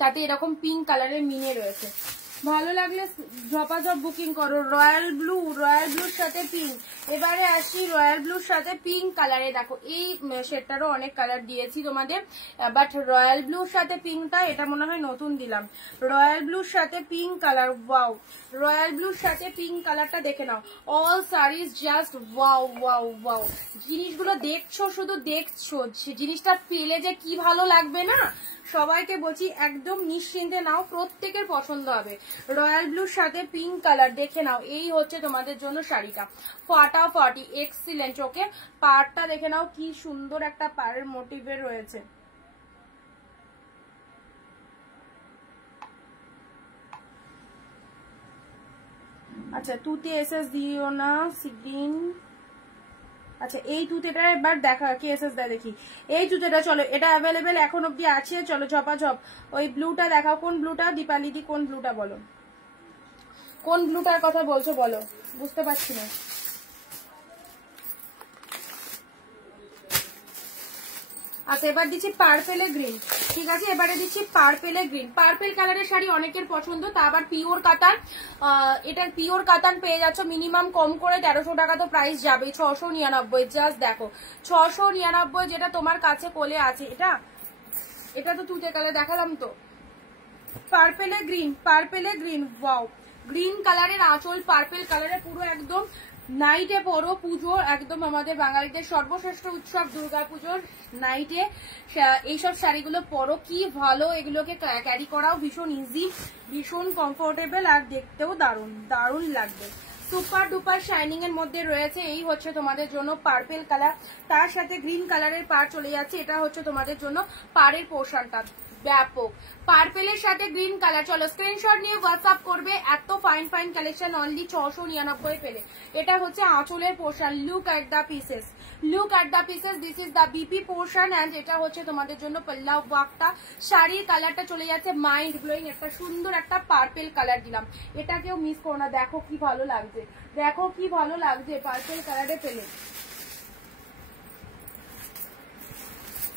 তাতে এরকম পিঙ্ক কালারের মিনে রয়েছে। ভালো লাগলে ঝপাঝপ বুকিং করো। রয়্যাল ব্লু, রয়্যাল ব্লুর সাথে পিঙ্ক। এবারে আসি রয়্যাল ব্লুর সাথে পিঙ্ক কালারে, দেখো এই শেডটারও অনেক কালার দিয়েছি তোমাদের, বাট রয়্যাল ব্লুর সাথে পিঙ্কটা এটা মনে হয় নতুন দিলাম। রয়্যাল ব্লুর সাথে পিঙ্ক কালার, ওয়াও, রয়্যাল ব্লুর সাথে পিঙ্ক কালারটা দেখে নাও। All saris just wow wow wow. জিনিসগুলো দেখছো, শুধু দেখছো, জিনিসটা পেলে যে কি ভালো লাগবে না, সবাইকে বলছি একদম নিশ্চিন্তে নাও, প্রত্যেকের পছন্দ হবে। রয়্যাল ব্লুর সাথে পিঙ্ক কালার দেখে নাও, এই হচ্ছে তোমাদের জন্য শাড়িটা, ফাটাফাটি, এক্সিলেন্ট। ওকে, পাড়টা দেখে নাও, কি সুন্দর একটা পাড়ের মোটিভের রয়েছে। আচ্ছা, তুতে এসএস দিও না, সিগ্রিন। আচ্ছা, এই তুতেটা এবার দেখা কি এসএস দেয় দেখি। এই তুতেটা চলো, এটা অ্যাভেলেবেল এখন অব্দি আছে, চলো ঝপাঝপ। ওই ব্লুটা দেখাও, কোন ব্লুটা দীপালিদি, কোন ব্লুটা বলো, কোন ব্লুটার কথা বলছো বলো, বুঝতে পারছি না। আচ্ছা, এবার দিচ্ছি পার্পেলে গ্রিন, ঠিক আছে, এবারে দিচ্ছি পার্পেলে গ্রিন। পার্পেল কালারের শাড়ি অনেকের পছন্দ, তা আবার পিওর কাতান। এটার পিওর কাতান পেয়ে যাচ্ছ মিনিমাম কম করে 1300 টাকা তো প্রাইস যাবে, 699। জাস্ট দেখো 699, যেটা তোমার কাছে কোলে আছে। এটা তো তুতে কালার দেখালাম তো। পার্পেলে গ্রিন, পার্পেলে গ্রিন, ওয়াও, গ্রিন কালারের আঁচল, পার্পেল কালারের পুরো একদম নাইটে পরো, পুজো একদম আমাদের বাঙালিদের সর্বশ্রেষ্ঠ উৎসব দুর্গাপুজোর নাইটে এইসব শাড়িগুলো পরো, কি ভালো। এগুলোকে ক্যারি করাও ভীষণ ইজি, ভীষণ কমফোর্টেবল, আর দেখতেও দারুণ দারুণ লাগবে। সুপার ডুপার শাইনিং এর মধ্যে রয়েছে, এই হচ্ছে তোমাদের জন্য পার্পেল কালার, তার সাথে গ্রিন কালারের পাড় চলে যাচ্ছে, এটা হচ্ছে তোমাদের জন্য পাড়ের পোর্শনটা, ব্যাপক পার্পেলের সাথে গ্রিন কালার। চলো স্ক্রিনশট নিয়ে হোয়াটসঅ্যাপ করবে, এত ফাইন ফাইন কালেকশন অনলি 699 পেলে। এটা হচ্ছে আঁচলের portion, look at the pieces, look at the pieces, this is the BP portion, and এটা হচ্ছে তোমাদের জন্য পাল্লা ওয়ার্কটা। শাড়ির কালারটা চলে যাচ্ছে মাইন্ড ব্লোয়িং, একটা সুন্দর একটা পার্পেল কালার দিলাম, এটাকেও মিস করো না। দেখো কি ভালো লাগছে, দেখো কি ভালো লাগছে পার্পেল কালারে পেলে।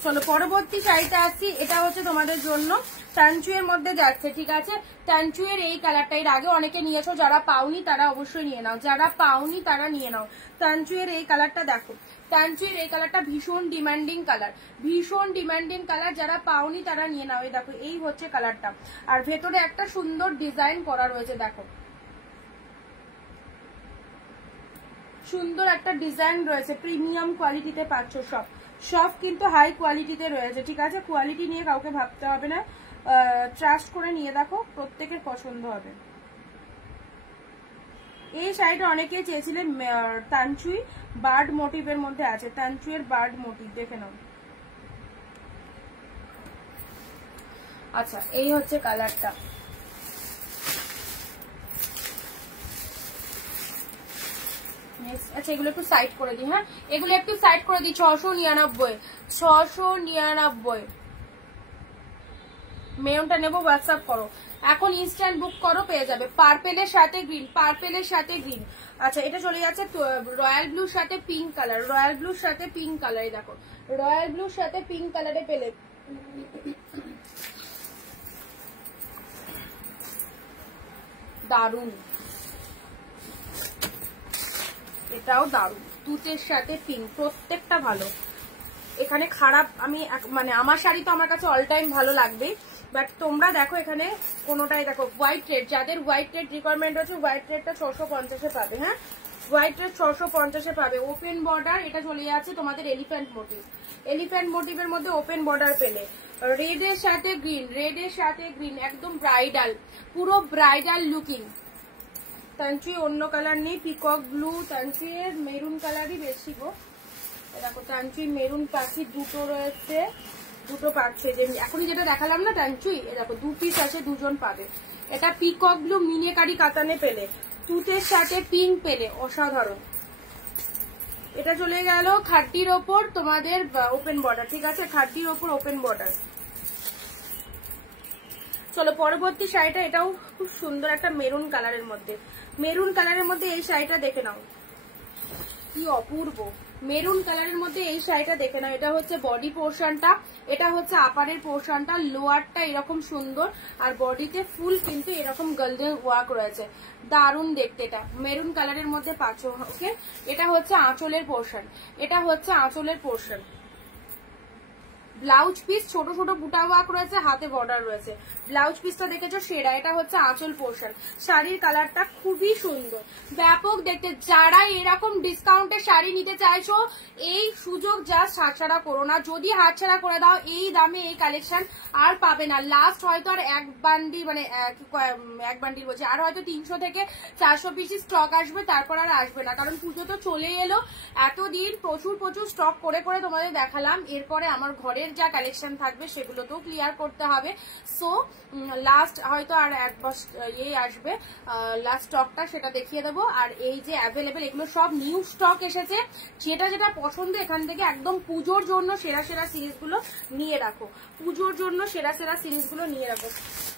চলো পরবর্তী শাড়িতে আসছি, এটা হচ্ছে তোমাদের জন্য টানচুয়ের মধ্যে যাচ্ছে, ঠিক আছে, টানচুয়ের এই কালারটা এর আগে অনেকে নিয়েছো, যারা পাওনি তারা অবশ্যই নিয়ে নাও, যারা পাওনি তারা নিয়ে নাও। টানচুয়ের এই কালারটা দেখো, টানচুয়ের এই কালারটা ভীষণ ডিমান্ডিং কালার, ভীষণ ডিমান্ডিং কালার, যারা পাওনি তারা নিয়ে নাও। এই দেখো, এই হচ্ছে কালারটা, আর ভেতরে একটা সুন্দর ডিজাইন করা রয়েছে, দেখো সুন্দর একটা ডিজাইন রয়েছে, প্রিমিয়াম কোয়ালিটিতে পাচ্ছ, সব কিন্তু হাই কোয়ালিটিতে রয়েছে, ঠিক আছে, কোয়ালিটি নিয়ে কাউকে ভাবতে হবে না, ট্রাস্ট করে নিয়ে দেখো, প্রত্যেকের পছন্দ হবে। এই শাড়িটা অনেকেই চেয়েছিলেন, তানচুই বার্ড মোটিভের মধ্যে আছে, তানচুয়ের বার্ড মোটিভ দেখে নাও। আচ্ছা, এই হচ্ছে কালারটা, আচ্ছা এগুলো একটু সাইড করে দিই, হ্যাঁ এগুলো একটু সাইড করে দিই। 699 মেরুনটা নেবো, হোয়াটসঅ্যাপ করো এখন, ইনস্ট্যান্ট বুক করো, পেয়ে যাবে। পার্পেলের সাথে গ্রিন, পার্পেলের সাথে গ্রিন। আচ্ছা, এটা চলে যাচ্ছে রয়্যাল ব্লুর সাথে পিঙ্ক কালার, রয়্যাল ব্লুর সাথে পিঙ্ক কালারে, দেখো রয়্যাল ব্লুর সাথে পিঙ্ক কালারে পেলে, দারুন, এটাও দারুন। তুতের সাথে পিঙ্ক, প্রত্যেকটা ভালো। এখানে খারাপ আমি মানে আমার শাড়ি তো আমার কাছে অল টাইম ভালো লাগবে, বাট তোমরা দেখো এখানে কোনোটাই দেখো হোয়াইট রেড, যাদের হোয়াইট রেড রিকোয়ারমেন্ট হচ্ছে হোয়াইট রেডটা 650-এ পাবে। হ্যাঁ, হোয়াইট রেড 650-এ পাবে। ওপেন বর্ডার, এটা চলে যাচ্ছে তোমাদের এলিফ্যান্ট মোটিভ। এলিফ্যান্ট মোটিভের মধ্যে ওপেন বর্ডার পেলে, রেড এর সাথে গ্রিন, রেড এর সাথে গ্রিন, একদম ব্রাইডাল, পুরো ব্রাইডাল লুকিং। তানচুই অন্য কালার নেই, পিকক ব্লু, তানচুইয়ের মেরুন কালারই বেশি গো। দেখো তানচুই মেরুন পাখি দুটো রয়েছে, দুটো পাচ্ছে, যে এখনই যেটা দেখালাম না তানচুই, দেখো 2 পিস আছে, 2জন পাবে। এটা পিকক ব্লু মিনেকারি কাতানে পেলে, তুতের সাথে পিঙ্ক পেলে, অসাধারণ। এটা চলে গেল খাট্টির ওপর তোমাদের ওপেন বর্ডার, ঠিক আছে, খাট্টির ওপর ওপেন বর্ডার। চলো পরবর্তী শাড়িটা, এটাও খুব সুন্দর একটা মেরুন কালারের মধ্যে, মেরুন কালারের মধ্যে এই শাড়িটা দেখে নাও, কি অপূর্ব মেরুন কালারের মধ্যে এই শাড়িটা দেখে নাও। এটা হচ্ছে বডি পোর্শনটা, এটা হচ্ছে আপারের পোর্শনটা, লোয়ারটা এরকম সুন্দর, আর বডিতে ফুল কিন্তু এরকম গোল্ডেন ওয়ার্ক রয়েছে, দারুণ দেখতে। এটা মেরুন কালারের মধ্যে পাচ্ছ। ওকে, এটা হচ্ছে আঁচলের পোর্শন, এটা হচ্ছে আঁচলের পোর্শন। ব্লাউজ পিস ছোট ছোট বুটা ওয়ার্ক রয়েছে, হাতে বর্ডার রয়েছে। ব্লাউজ পিসটা দেখেছো সেরা, এটা হচ্ছে আঁচল পোর্শন। শাড়ির কালারটা খুবই সুন্দর, ব্যাপক দেখতে। যারা এরকম ডিসকাউন্টে শাড়ি নিতে চাইছো, এই সুযোগ জাস্ট হাতছাড়া করো না। যদি হাতছাড়া করে দাও, এই দামে এই কালেকশন আর পাবে না। লাস্ট হয়তো আর এক বান্ডিল, মানে এক বান্ডিল বলছি, আর হয়তো 300 থেকে 400 পিস স্টক আসবে, তারপর আর আসবে না, কারণ পুজো তো চলে এলো। এতদিন প্রচুর প্রচুর স্টক করে করে তোমাদের দেখালাম, এরপরে আমার ঘরের যা কালেকশন থাকবে সেগুলো তো ক্লিয়ার করতে হবে। সো লাস্ট হয়তো আর এক বছর আসবে লাস্ট স্টকটা, সেটা দেখিয়ে দেবো। আর এই যে অ্যাভেলেবেল, এগুলো সব নিউ স্টক এসেছে। যেটা যেটা পছন্দ এখান থেকে একদম পুজোর জন্য সেরা সেরা সিরিজগুলো নিয়ে রাখো, পুজোর জন্য সেরা সেরা সিরিজগুলো নিয়ে রাখো,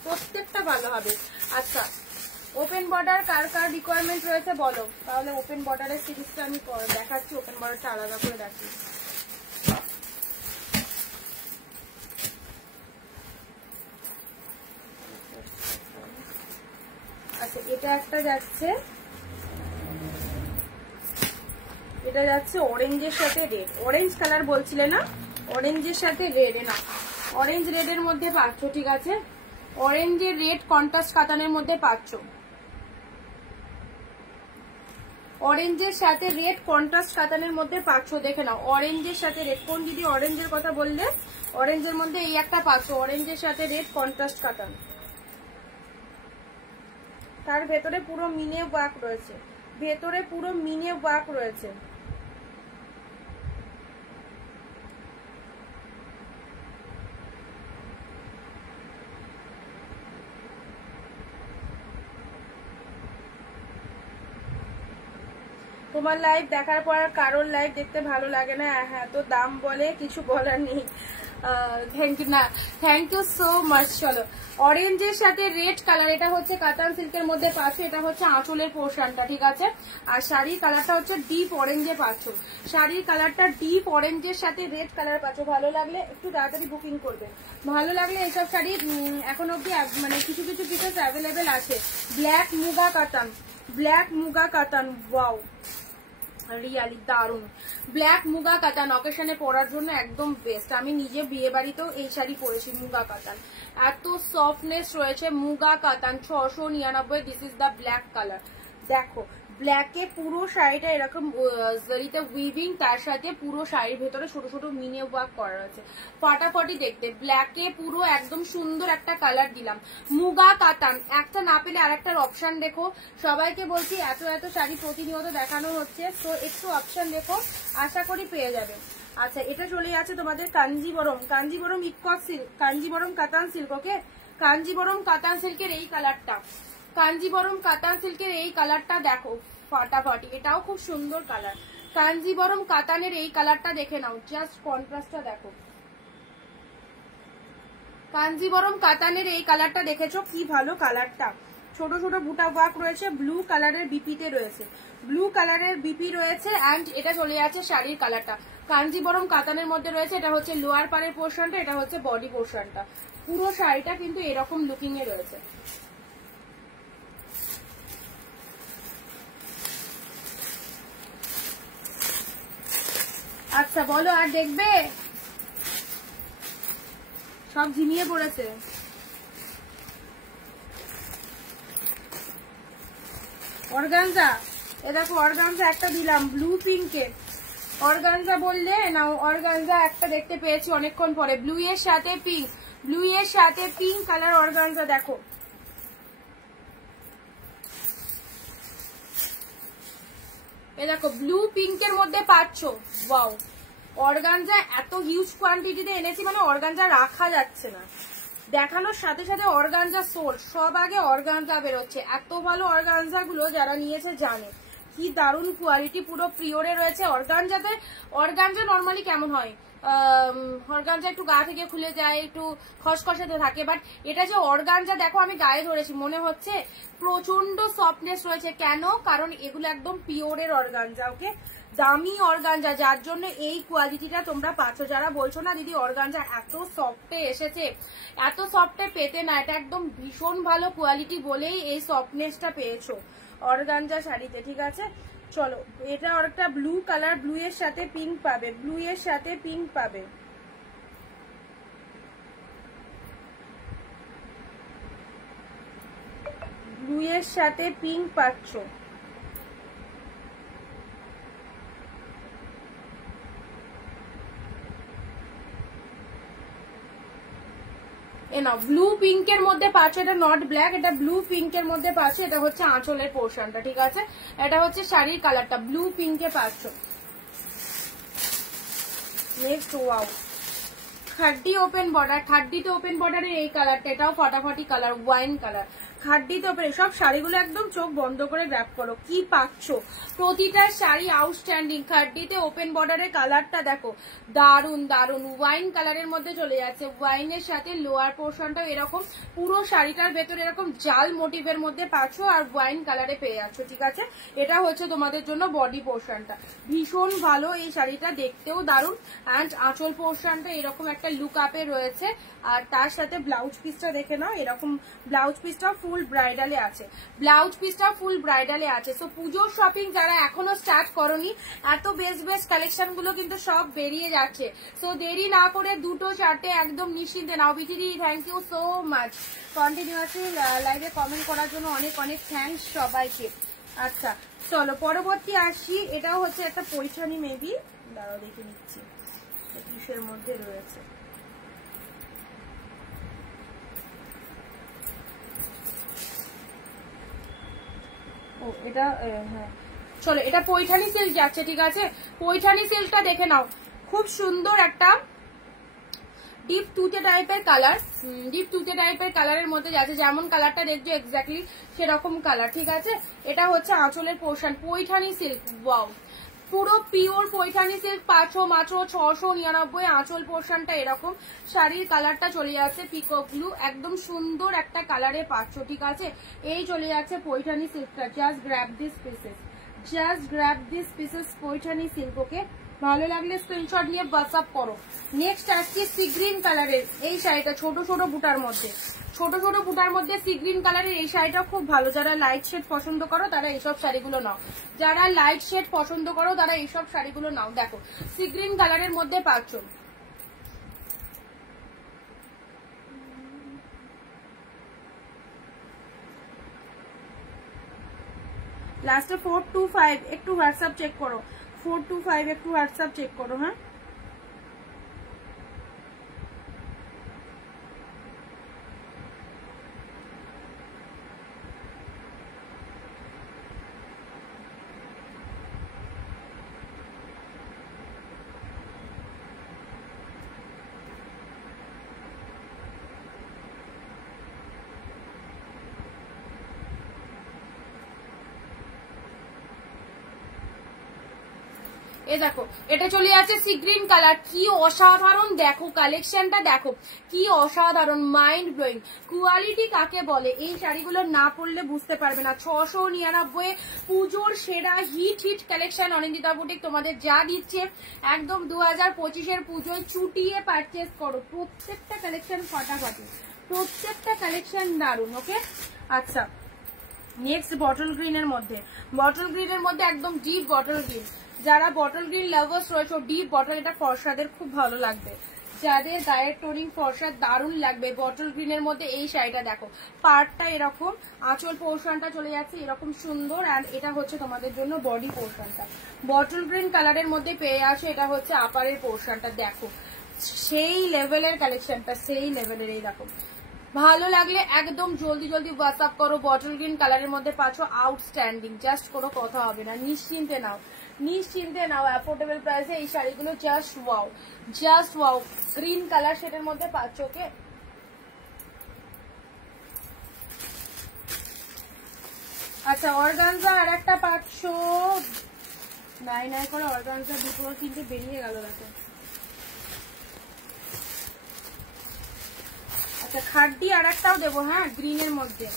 প্রত্যেকটা ভালো হবে। আচ্ছা, ওপেন বর্ডার কার কার রিকোয়ারমেন্ট রয়েছে বলো, তাহলে ওপেন বর্ডারের সিরিজটা আমি দেখাচ্ছি, ওপেন বর্ডারটা আলাদা করে দেখি। আচ্ছা, এটা একটা যাচ্ছে, এটা যাচ্ছে অরেঞ্জের সাথে রেড, অরেঞ্জ কালার বলছিলে না, অরেঞ্জের সাথে রেড, না অরেঞ্জ রেডের মধ্যে পাচ্ছ, ঠিক আছে, অরেঞ্জের রেড কন্ট্রাস্ট কাতানের মধ্যে পাচ্ছ, অরেঞ্জের সাথে রেড কন্ট্রাস্ট কাতানের মধ্যে পাচ্ছ। দেখে নাও, অরেঞ্জের সাথে রেড, কোন দিদি অরেঞ্জের কথা বললে, অরেঞ্জের মধ্যে এই একটা পাচ্ছ, অরেঞ্জের সাথে রেড কন্ট্রাস্ট কাতান, তার ভেতরে পুরো মিনে ওয়ার্ক রয়েছে, ভেতরে পুরো মিনে ওয়ার্ক রয়েছে। তোমার লাইভ দেখার পর কারোর লাইভ দেখতে ভালো লাগে না, হ্যাঁ তো দাম বলে কিছু বলার নেই। থ্যাংক ইউ, না থ্যাংক ইউ সো মাচ। চলো, অরেঞ্জের সাথে রেড কালার, এটা হচ্ছে কাতান সিল্কের মধ্যে পাচ্ছ, এটা হচ্ছে আঁচলের পোর্শনটা, ঠিক আছে। আর শাড়ির কালারটা হচ্ছে ডিপ অরেঞ্জে পাচ্ছ, শাড়ির কালারটা ডিপ অরেঞ্জের সাথে রেড কালার পাচ্ছ। ভালো লাগলে একটু তাড়াতাড়ি বুকিং করবে, ভালো লাগলে এইসব শাড়ি এখন অব্দি মানে কিছু কিছু পিসেস অ্যাভেলেবেল আছে। ব্ল্যাক মুগা কাতান, ব্ল্যাক মুগা কাতান, ওয়াও রিয়ালি দারুন। ব্ল্যাক মুগা কাতান অকেশনে পরার জন্য একদম বেস্ট। আমি নিজে বিয়ে বাড়িতেও এই শাড়ি পরেছি, মুগা কাতান, এত সফটনেস রয়েছে মুগা কাতান, 699। This is the black colour. দেখো ব্ল্যাকে পুরো শাড়িটা এরকম জরিতে উইভিং, তার সাথে পুরো শাড়ির ভেতরে ছোট ছোট মিনে ওয়ার্ক করা আছে, ফাটাফাটি দেখতে। ব্ল্যাকে পুরো একদম সুন্দর একটা কালার দিলাম, মুগা কাতান। একটা না পেলে আরেকটার অপশন দেখো, সবাইকে বলছি এত এত শাড়ি প্রতিনিয়ত দেখানো হচ্ছে, তো একটু অপশন দেখো, আশা করি পেয়ে যাবে। আচ্ছা, এটা চলে যাচ্ছে তোমাদের কাঞ্জিবরম, কাঞ্জিবরম ইকক সিল্ক, কাঞ্জিবরম কাতান সিল্ক। ওকে, কাঞ্জিবরম কাতান সিল্কের এই কালারটা, কাঞ্জিবরম কাতান সিল্কের এই কালারটা দেখো ফাটাফাটি, এটাও খুব সুন্দর কালার। কাঞ্জিবরম কাতানের এই কালারটা দেখে নাও, জাস্ট কন্ট্রাস্টটা দেখো। কাঞ্জিবরম কাতানের এই কালারটা দেখেছো কি ভালো কালারটা, ছোট ছোট বুটা ওয়ার্ক রয়েছে, ব্লু কালারের বিপিতে রয়েছে, ব্লু কালারের বিপি রয়েছে। অ্যান্ড এটা চলে যাচ্ছে শাড়ির কালারটা, কাঞ্জিবরম কাতানের মধ্যে রয়েছে। এটা হচ্ছে লোয়ার পাড়ের পোর্শনটা, এটা হচ্ছে বডি পোর্শনটা। পুরো শাড়িটা কিন্তু এরকম লুকিং এ রয়েছে। আচ্ছা বলো আর দেখবে, সব ঝিমিয়ে পড়েছে। অর্গানজা, এ দেখো অর্গানজা একটা দিলাম ব্লু পিঙ্কের। অর্গানজা বললে না, অর্গানজা একটা দেখতে পেয়েছি অনেকক্ষণ পরে, ব্লু এর সাথে পিঙ্ক, ব্লু এর সাথে পিঙ্ক কালার অর্গানজা। দেখো এ দেখো ব্লু পিঙ্কের মধ্যে পাচ্ছ। ওয়াও, অর্গানজা এত হিউজ কোয়ান্টিটিতে এনেছি, মানে অর্গানজা রাখা যাচ্ছে না। দেখানোর সাথে সাথে অর্গানজা সোল্ড, সব আগে অর্গানজা বেরোচ্ছে। এত ভালো অর্গানজা গুলো যারা নিয়েছে জানে কি দারুণ কোয়ালিটি, পুরো পিওরে রয়েছে অর্গানজাতে। অর্গানজা নর্মালি কেমন হয়, অর্গানজা একটু গা থেকে খুলে যায়, একটু খসখসাতে থাকে, বাট এটা যে অর্গানজা দেখো আমি গায়ে ধরেছি, মনে হচ্ছে প্রচন্ড সফটনেস রয়েছে। কেন? কারণ এগুলো একদম পিওরের অর্গানজা। ওকে, দামি অর্গানজা, যার জন্য এই কোয়ালিটিটা তোমরা পাচ্ছ। যারা বলছো না দিদি অর্গানজা এত সফটে এসেছে, এত সফটে পেতে না, এটা একদম ভীষণ ভালো কোয়ালিটি বলেই এই সফটনেসটা পেয়েছো অর্গানজা শাড়িতে। ঠিক আছে, চলো এটা আরেকটা ব্লু কালার, ব্লু এর সাথে পিঙ্ক পাবে, ব্লু এর সাথে পিঙ্ক পাবে। ব্লু এর সাথে পিঙ্ক পাচ্ছ। ব্লু পিঙ্কের মধ্যে পাচ্ছ, এটা নট ব্ল্যাক, এটা ব্লু পিঙ্কের মধ্যে পাচ্ছ। এটা হচ্ছে আঁচলের পোর্শনটা। ঠিক আছে, এটা হচ্ছে শাড়ির কালারটা, ব্লু পিঙ্কে পাচ্ছ। নেক্সট, ওয়াও, 30 ওপেন বর্ডার, 30তে ওপেন বর্ডারের এই কালারটা, এটাও ফাটাফাটি কালার, ওয়াইন কালার। 30তে ওপেন, সব শাড়িগুলো একদম চোখ বন্ধ করে গ্র্যাব করো, কি পাচ্ছ প্রতিটা শাড়ি আউটস্ট্যান্ডিং। 30তে ওপেন বর্ডারের কালারটা দেখো, দারুন দারুন ওয়াইন কালারের মধ্যে চলে যাচ্ছে। ওয়াইনের সাথে লোয়ার পোর্শনটা এরকম, পুরো শাড়িটার ভেতরে এরকম জাল মোটিভের মধ্যে পাচ্ছ আর ওয়াইন কালারে পেয়ে যাচ্ছ। ঠিক আছে, এটা হচ্ছে তোমাদের জন্য বডি পোর্শনটা। ভীষণ ভালো এই শাড়িটা, দেখতেও দারুন। অ্যান্ড আঁচল পোর্শনটা এরকম একটা লুক আপে রয়েছে, আর তার সাথে ব্লাউজ পিসটা দেখে নাও, এরকম ব্লাউজ পিসটা ফুল ব্রাইডালে আছে, ব্লাউজ পিসটা ফুল ব্রাইডালে আছে। সো পুজোর শপিং যারা এখনো স্টার্ট করনি, এত বেস্ট বেস্ট কালেকশন গুলো কিন্তু সব বেরিয়ে যাচ্ছে। সো দেরি না করে দুটো চারটে একদম নিশ্চিন্তে নাও। বিথিদি thank you so much continuously লাইভে কমেন্ট করার জন্য, অনেক অনেক থ্যাংকস সবাইকে। আচ্ছা চলো পরবর্তী আসি, এটাও হচ্ছে একটা পৈঠানি, মেবি দাঁড়াও দেখে নিচ্ছি কিসের মধ্যে রয়েছে। ও এটা, হ্যাঁ চলো, এটা পৈঠানি সিল্ক যাচ্ছে। ঠিক আছে, পৈঠানি সিল্কটা দেখে নাও, খুব সুন্দর একটা ডিপ তুতে টাইপের কালার, ডিপ তুতে টাইপের কালারের মধ্যে যাচ্ছে, যেমন কালারটা দেখছো এক্স্যাক্টলি সেরকম কালার। ঠিক আছে, এটা হচ্ছে আঁচলের পোর্শন, পৈঠানি সিল্ক। ওয়াও, পুরো পিওর পৈঠানি সিল্ক পাচ্ছ মাত্র 699। আঁচল পোর্শনটা এরকম, শাড়ির কালারটা চলে যাচ্ছে পিকক ব্লু, একদম সুন্দর একটা কালারে পাচ্ছ। ঠিক আছে, এই চলে যাচ্ছে পৈঠানি সিল্কটা। Just grab this pieces, just grab this pieces Paithani silk. Okay, ভালো লাগলে স্ক্রিনশট নিয়ে হোয়াটসঅ্যাপ করো। নেক্সট আসছে সি গ্রিন কালারের এই শাড়িটা, ছোট ছোট বুটার মধ্যে, ছোট ছোট বুটার মধ্যে সি গ্রিন কালারের এই শাড়িটা খুব ভালো। যারা লাইট শেড পছন্দ করো তারা এইসব শাড়িগুলো নাও, যারা লাইট শেড পছন্দ করো তারা এইসব শাড়িগুলো নাও। দেখো সি গ্রিন কালারের মধ্যে পাচ্ছ। লাস্টে 425 একটু হোয়াটসঅ্যাপ চেক করো, 425 একটু হোয়াটসঅ্যাপ চেক করো। হ্যাঁ এ দেখো, এটা চলে যাচ্ছে সি গ্রিন কালার, কি অসাধারণ দেখো কালেকশনটা, দেখো কি অসাধারণ, মাইন্ড ব্লোয়িং কোয়ালিটি কাকে বলে। এই শাড়িগুলো না পরলে বুঝতে পারবে না। 699 পুজোর সেরা hit hit collection Anindita boutique তোমাদের যা দিচ্ছে, একদম 2025-এর পুজোয় চুটিয়ে পারচেস করো। প্রত্যেকটা কালেকশন ফাটাফাটি, প্রত্যেকটা কালেকশন দারুন। ওকে, আচ্ছা নেক্সট বটল গ্রিনের মধ্যে, বটল গ্রিনের মধ্যে একদম ডিপ বটল গ্রিন, যারা বটল গ্রিন লাভার্স রয়েছে, ডিপ বটল, এটা ফর্সাদের খুব ভালো লাগবে। যাদের গায়ের টোনিং ফর্সা দারুণ লাগবে বটল গ্রিনের মধ্যে এই শাড়িটা দেখো, পার্টটা এরকম, আঁচল পোর্শনটা চলে যাচ্ছে এরকম সুন্দর, আর এটা হচ্ছে তোমাদের জন্য বডি পোর্শনটা। বটল গ্রিন কালারের মধ্যে পেয়ে আছে, এটা হচ্ছে আপারের পোর্শনটা। দেখো সেই লেভেলের কালেকশনটা, সেই লেভেলের। এই দেখো, ভালো লাগলে একদম জলদি জলদি হোয়াটসঅ্যাপ করো। বটল গ্রিন কালারের মধ্যে পাচ্ছ, আউটস্ট্যান্ডিং, জাস্ট কোনো কথা হবে না, নিশ্চিন্তে নাও, নিশ্চিন্তে নাও। অ্যাফোর্ডেবল প্রাইসে এই শাড়িগুলো just wow, just wow. Green colour সেটার মধ্যে পাচ্ছ। ওকে, আচ্ছা অর্গানজা আর একটা পাচ্ছ, নাই নাই করে অর্গানজা দুটো কিন্তু বেরিয়ে গেল দেখো। আচ্ছা খাড্ডি আর একটাও দেবো, হ্যাঁ গ্রিনের মধ্যে।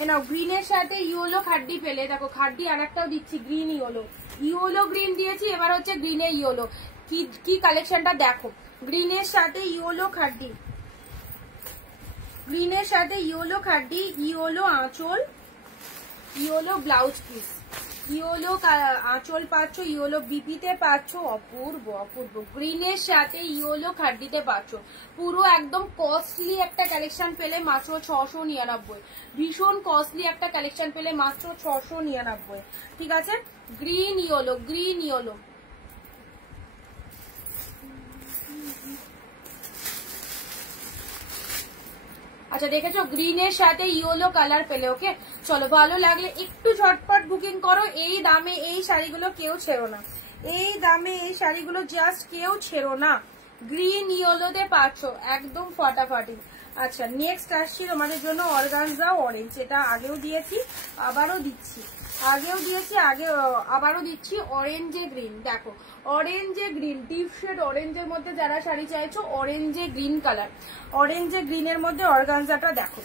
এ নাও, গ্রিনের সাথে ইয়েলো খাড্ডি পেলে, দেখো খাড্ডি আর একটাও দিচ্ছি, গ্রিন ইয়েলো, ইয়েলো গ্রিন দিয়েছি, এবার হচ্ছে গ্রিনে ইয়েলো। কি কালেকশনটা দেখো, গ্রিনের সাথে ইয়েলো খাড্ডি, গ্রিনের সাথে ইয়েলো খাড্ডি, ইয়েলো আঁচল, ইয়েলো ব্লাউজ পিস, ইয়েলো আঁচল পাচ্ছ, ইয়েলো বিপিতে পাচ্ছ, অপূর্ব অপূর্ব। গ্রিনের সাথে ইয়েলো খাড্ডিতে পাচ্ছ, পুরো একদম কস্টলি একটা কালেকশন পেলে মাত্র 699, ভীষণ কস্টলি একটা কালেকশন পেলে মাত্র 699। ঠিক আছে, গ্রিন ইয়েলো, গ্রিন ইয়েলো। আচ্ছা দেখেছো, গ্রিনের সাথে ইয়েলো কালার পেলে। ওকে চলো, ভালো লাগলে একটু ঝটপট বুকিং করো। এই দামে এই শাড়িগুলো কেউ ছেড়ো না, এই দামে এই শাড়িগুলো জাস্ট কেউ ছেড়ো না। গ্রিন ইয়েলোতে পাচ্ছ একদম ফাটাফাটি। আচ্ছা নেক্সট আসছি তোমাদের জন্য অর্গানজা অরেঞ্জ, এটা আগেও দিয়েছি আবারও দিচ্ছি, আবারও দিচ্ছি অরেঞ্জে গ্রিন। দেখো অরেঞ্জে গ্রিন, ডিপ শেড অরেঞ্জের মধ্যে যারা শাড়ি চাইছো, অরেঞ্জে গ্রিন কালার, অরেঞ্জে গ্রিনের মধ্যে অর্গানজাটা দেখো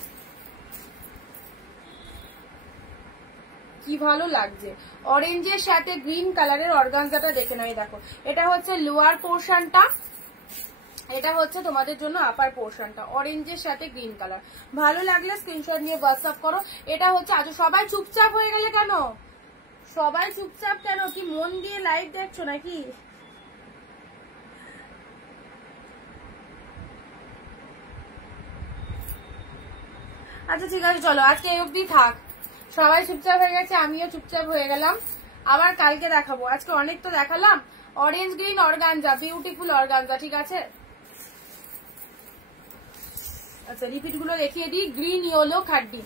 কি ভালো লাগছে। অরেঞ্জের সাথে গ্রিন কালারের অর্গানজাটা দেখে নাও। দেখো এটা হচ্ছে লোয়ার পোর্শনটা, এটা হচ্ছে তোমাদের জন্য আপার পোর্শনটা, অরেঞ্জের সাথে গ্রিন কালার। ভালো লাগলে স্ক্রিনশট নিয়ে হোয়াটসঅ্যাপ করো। এটা হচ্ছে, আজ সবাই চুপচাপ হয়ে গেলে কেন, সবাই চুপচাপ কেন, কি মন দিয়ে লাইভ দেখছো নাকি? আচ্ছা ঠিক আছে, চলো আজকে এই অবধি থাক। সবাই চুপচাপ হয়ে গেছে, আমিও চুপচাপ হয়ে গেলাম। আবার কালকে দেখাবো, আজকে অনেক তো দেখালাম। Orange green organza, beautiful organza. ঠিক আছে, আচ্ছা রিপিট গুলো দেখিয়ে দিই। Green yellow খাড্ডি,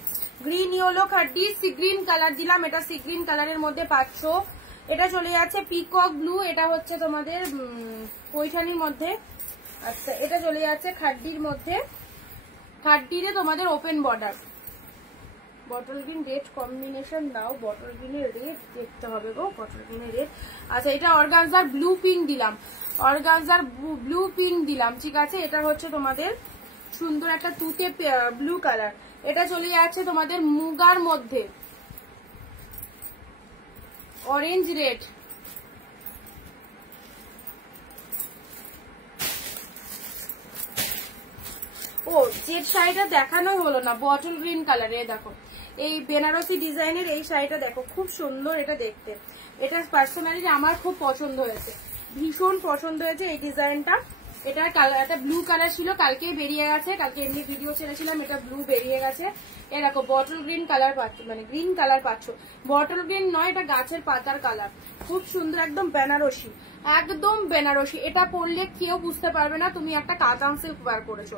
green yellow খাড্ডি, sea green colour দিলাম, এটা সি গ্রিন কালারের মধ্যে পাচ্ছ। এটা চলে যাচ্ছে পিকক ব্লু, এটা হচ্ছে তোমাদের পৈঠানির মধ্যে। আচ্ছা এটা চলে যাচ্ছে খাড্ডির মধ্যে, খাড্ডিতে তোমাদের open border. Bottle green red combination দাও, বটল গ্রিনের রেড দেখতে হবে গো, বটল গ্রিনের রেড। আচ্ছা এটা অর্গানজার ব্লু পিঙ্ক দিলাম, অর্গানজার ব্লু পিঙ্ক দিলাম। ঠিক আছে, এটা হচ্ছে তোমাদের সুন্দর একটা তুতে ব্লু কালার। এটা চলে যাচ্ছে তোমাদের মুগার মধ্যে অরেঞ্জ রেড। ও যে শাড়িটা দেখানো হলো না, বটল গ্রিন কালারে, দেখো এই বেনারসি ডিজাইনের এই শাড়িটা দেখো, খুব সুন্দর এটা দেখতে। এটা পার্সোনালি আমার খুব পছন্দ হয়েছে, ভীষণ পছন্দ হয়েছে এই ডিজাইনটা। এটার কালার, এটা ব্লু কালার ছিল, কালকেই বেরিয়ে গেছে, কালকে এমনি ভিডিও ছেড়েছিলাম, এটা ব্লু বেরিয়ে গেছে। এ দেখো বটল গ্রিন কালার পাচ্ছ, মানে গ্রিন কালার পাচ্ছ, বটল গ্রিন নয়, এটা গাছের পাতার কালার, খুব সুন্দর, একদম বেনারসি, একদম বেনারসি। এটা পরলে কেউ বুঝতে পারবে না তুমি একটা কাতান সিল্ক ওয়্যার করেছো,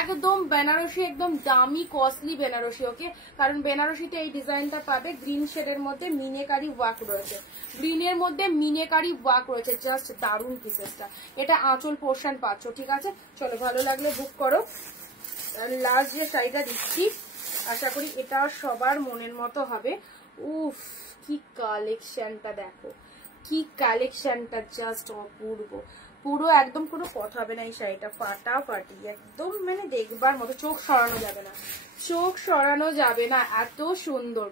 একদম বেনারসি, একদম দামি কস্টলি বেনারসি। ওকে, কারণ বেনারসিতে এই ডিজাইনটা পাবে, গ্রিন শেডের মধ্যে মিনেকারি ওয়ার্ক রয়েছে, গ্রিনের মধ্যে মিনেকারি ওয়ার্ক রয়েছে, জাস্ট দারুন পিসেসটা। এটা আঁচল পোর্শন পাচ্ছ। ঠিক আছে, চলো ভালো লাগলে বুক করো। লাস্ট যে শাড়িটা দিচ্ছি, আশা করি এটা সবার মনের মতো হবে। উফ কি কালেকশনটা দেখো, কি কালেকশনটা, জাস্ট অপূর্ব, পুরো একদম কোনো কথা হবে না। এই শাড়িটা ফাটাফাটি, একদম মানে দেখবার মতো, চোখ সরানো যাবে না, চোখ সরানো যাবে না, এত সুন্দর।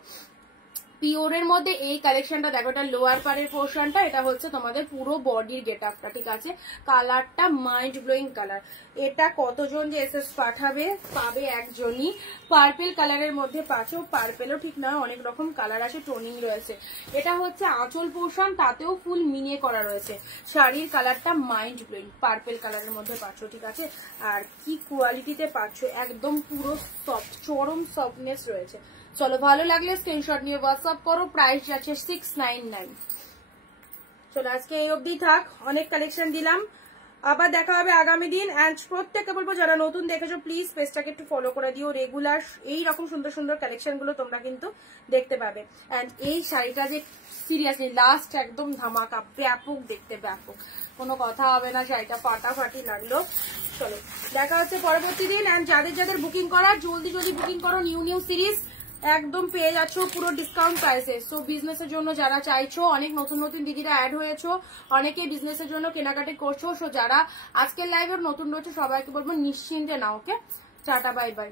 পিওরের মধ্যে এই কালেকশনটা দেখো, এটা লোয়ার পারের পোর্শনটা, এটা হচ্ছে তোমাদের পুরো বডির গেট আপটা, ঠিক আছে। কালারটা মাইন্ড ব্লোয়িং কালার। এটা কতজন যে এসএস পাঠাবে, পাবে একজনই। পার্পেল কালারের মধ্যে পাচ্ছ, পার্পেলও ঠিক নয়, অনেক রকম কালার আছে, টোনিং রয়েছে। এটা হচ্ছে আঁচল পোর্শন, তাতেও ফুল মিনিয়ে করা রয়েছে। শাড়ির কালারটা মাইন্ড ব্লোয়িং পার্পেল কালারের মধ্যে পাচ্ছ, ঠিক আছে। আর কি কোয়ালিটিতে পাচ্ছ, একদম পুরো সফট, চরম সফটনেস রয়েছে। চলো, ভালো লাগলে স্ক্রিনশট নিয়ে হোয়াটসঅ্যাপ করো। প্রাইস যাচ্ছে 699। চলো আজকে এই অবধি থাক, অনেক কালেকশন দিলাম, আবার দেখা হবে আগামী দিন। অ্যান্ড প্রত্যেককে বলবো যারা নতুন দেখেছো প্লিজ পেজটাকে একটু ফলো করে দিও, রেগুলার এইরকম সুন্দর সুন্দর কালেকশন গুলো তোমরা কিন্তু দেখতে পাবে। অ্যান্ড এই শাড়িটা যে সিরিয়াসলি লাস্ট একদম ধামাকা, ব্যাপক দেখতে, ব্যাপক, কোনো কথা হবে না, শাড়িটা ফাটাফাটি লাগলো। চলো দেখা হচ্ছে পরবর্তী দিন। অ্যান্ড যাদের যাদের বুকিং করার জলদি জলদি বুকিং করো, নিউ সিরিজ একদম পেয়ে যাচ্ছ পুরো ডিসকাউন্ট প্রাইসে। সো বিজনেসের জন্য যারা চাইছো, অনেক নতুন নতুন দিদিরা অ্যাড হয়েছো, অনেকে বিজনেসের জন্য কেনাকাটি করছো। সো যারা আজকের লাইভে নতুন রয়েছে সবাইকে বলবো নিশ্চিন্তে নাও। ওকে, টাটা, বাই বাই।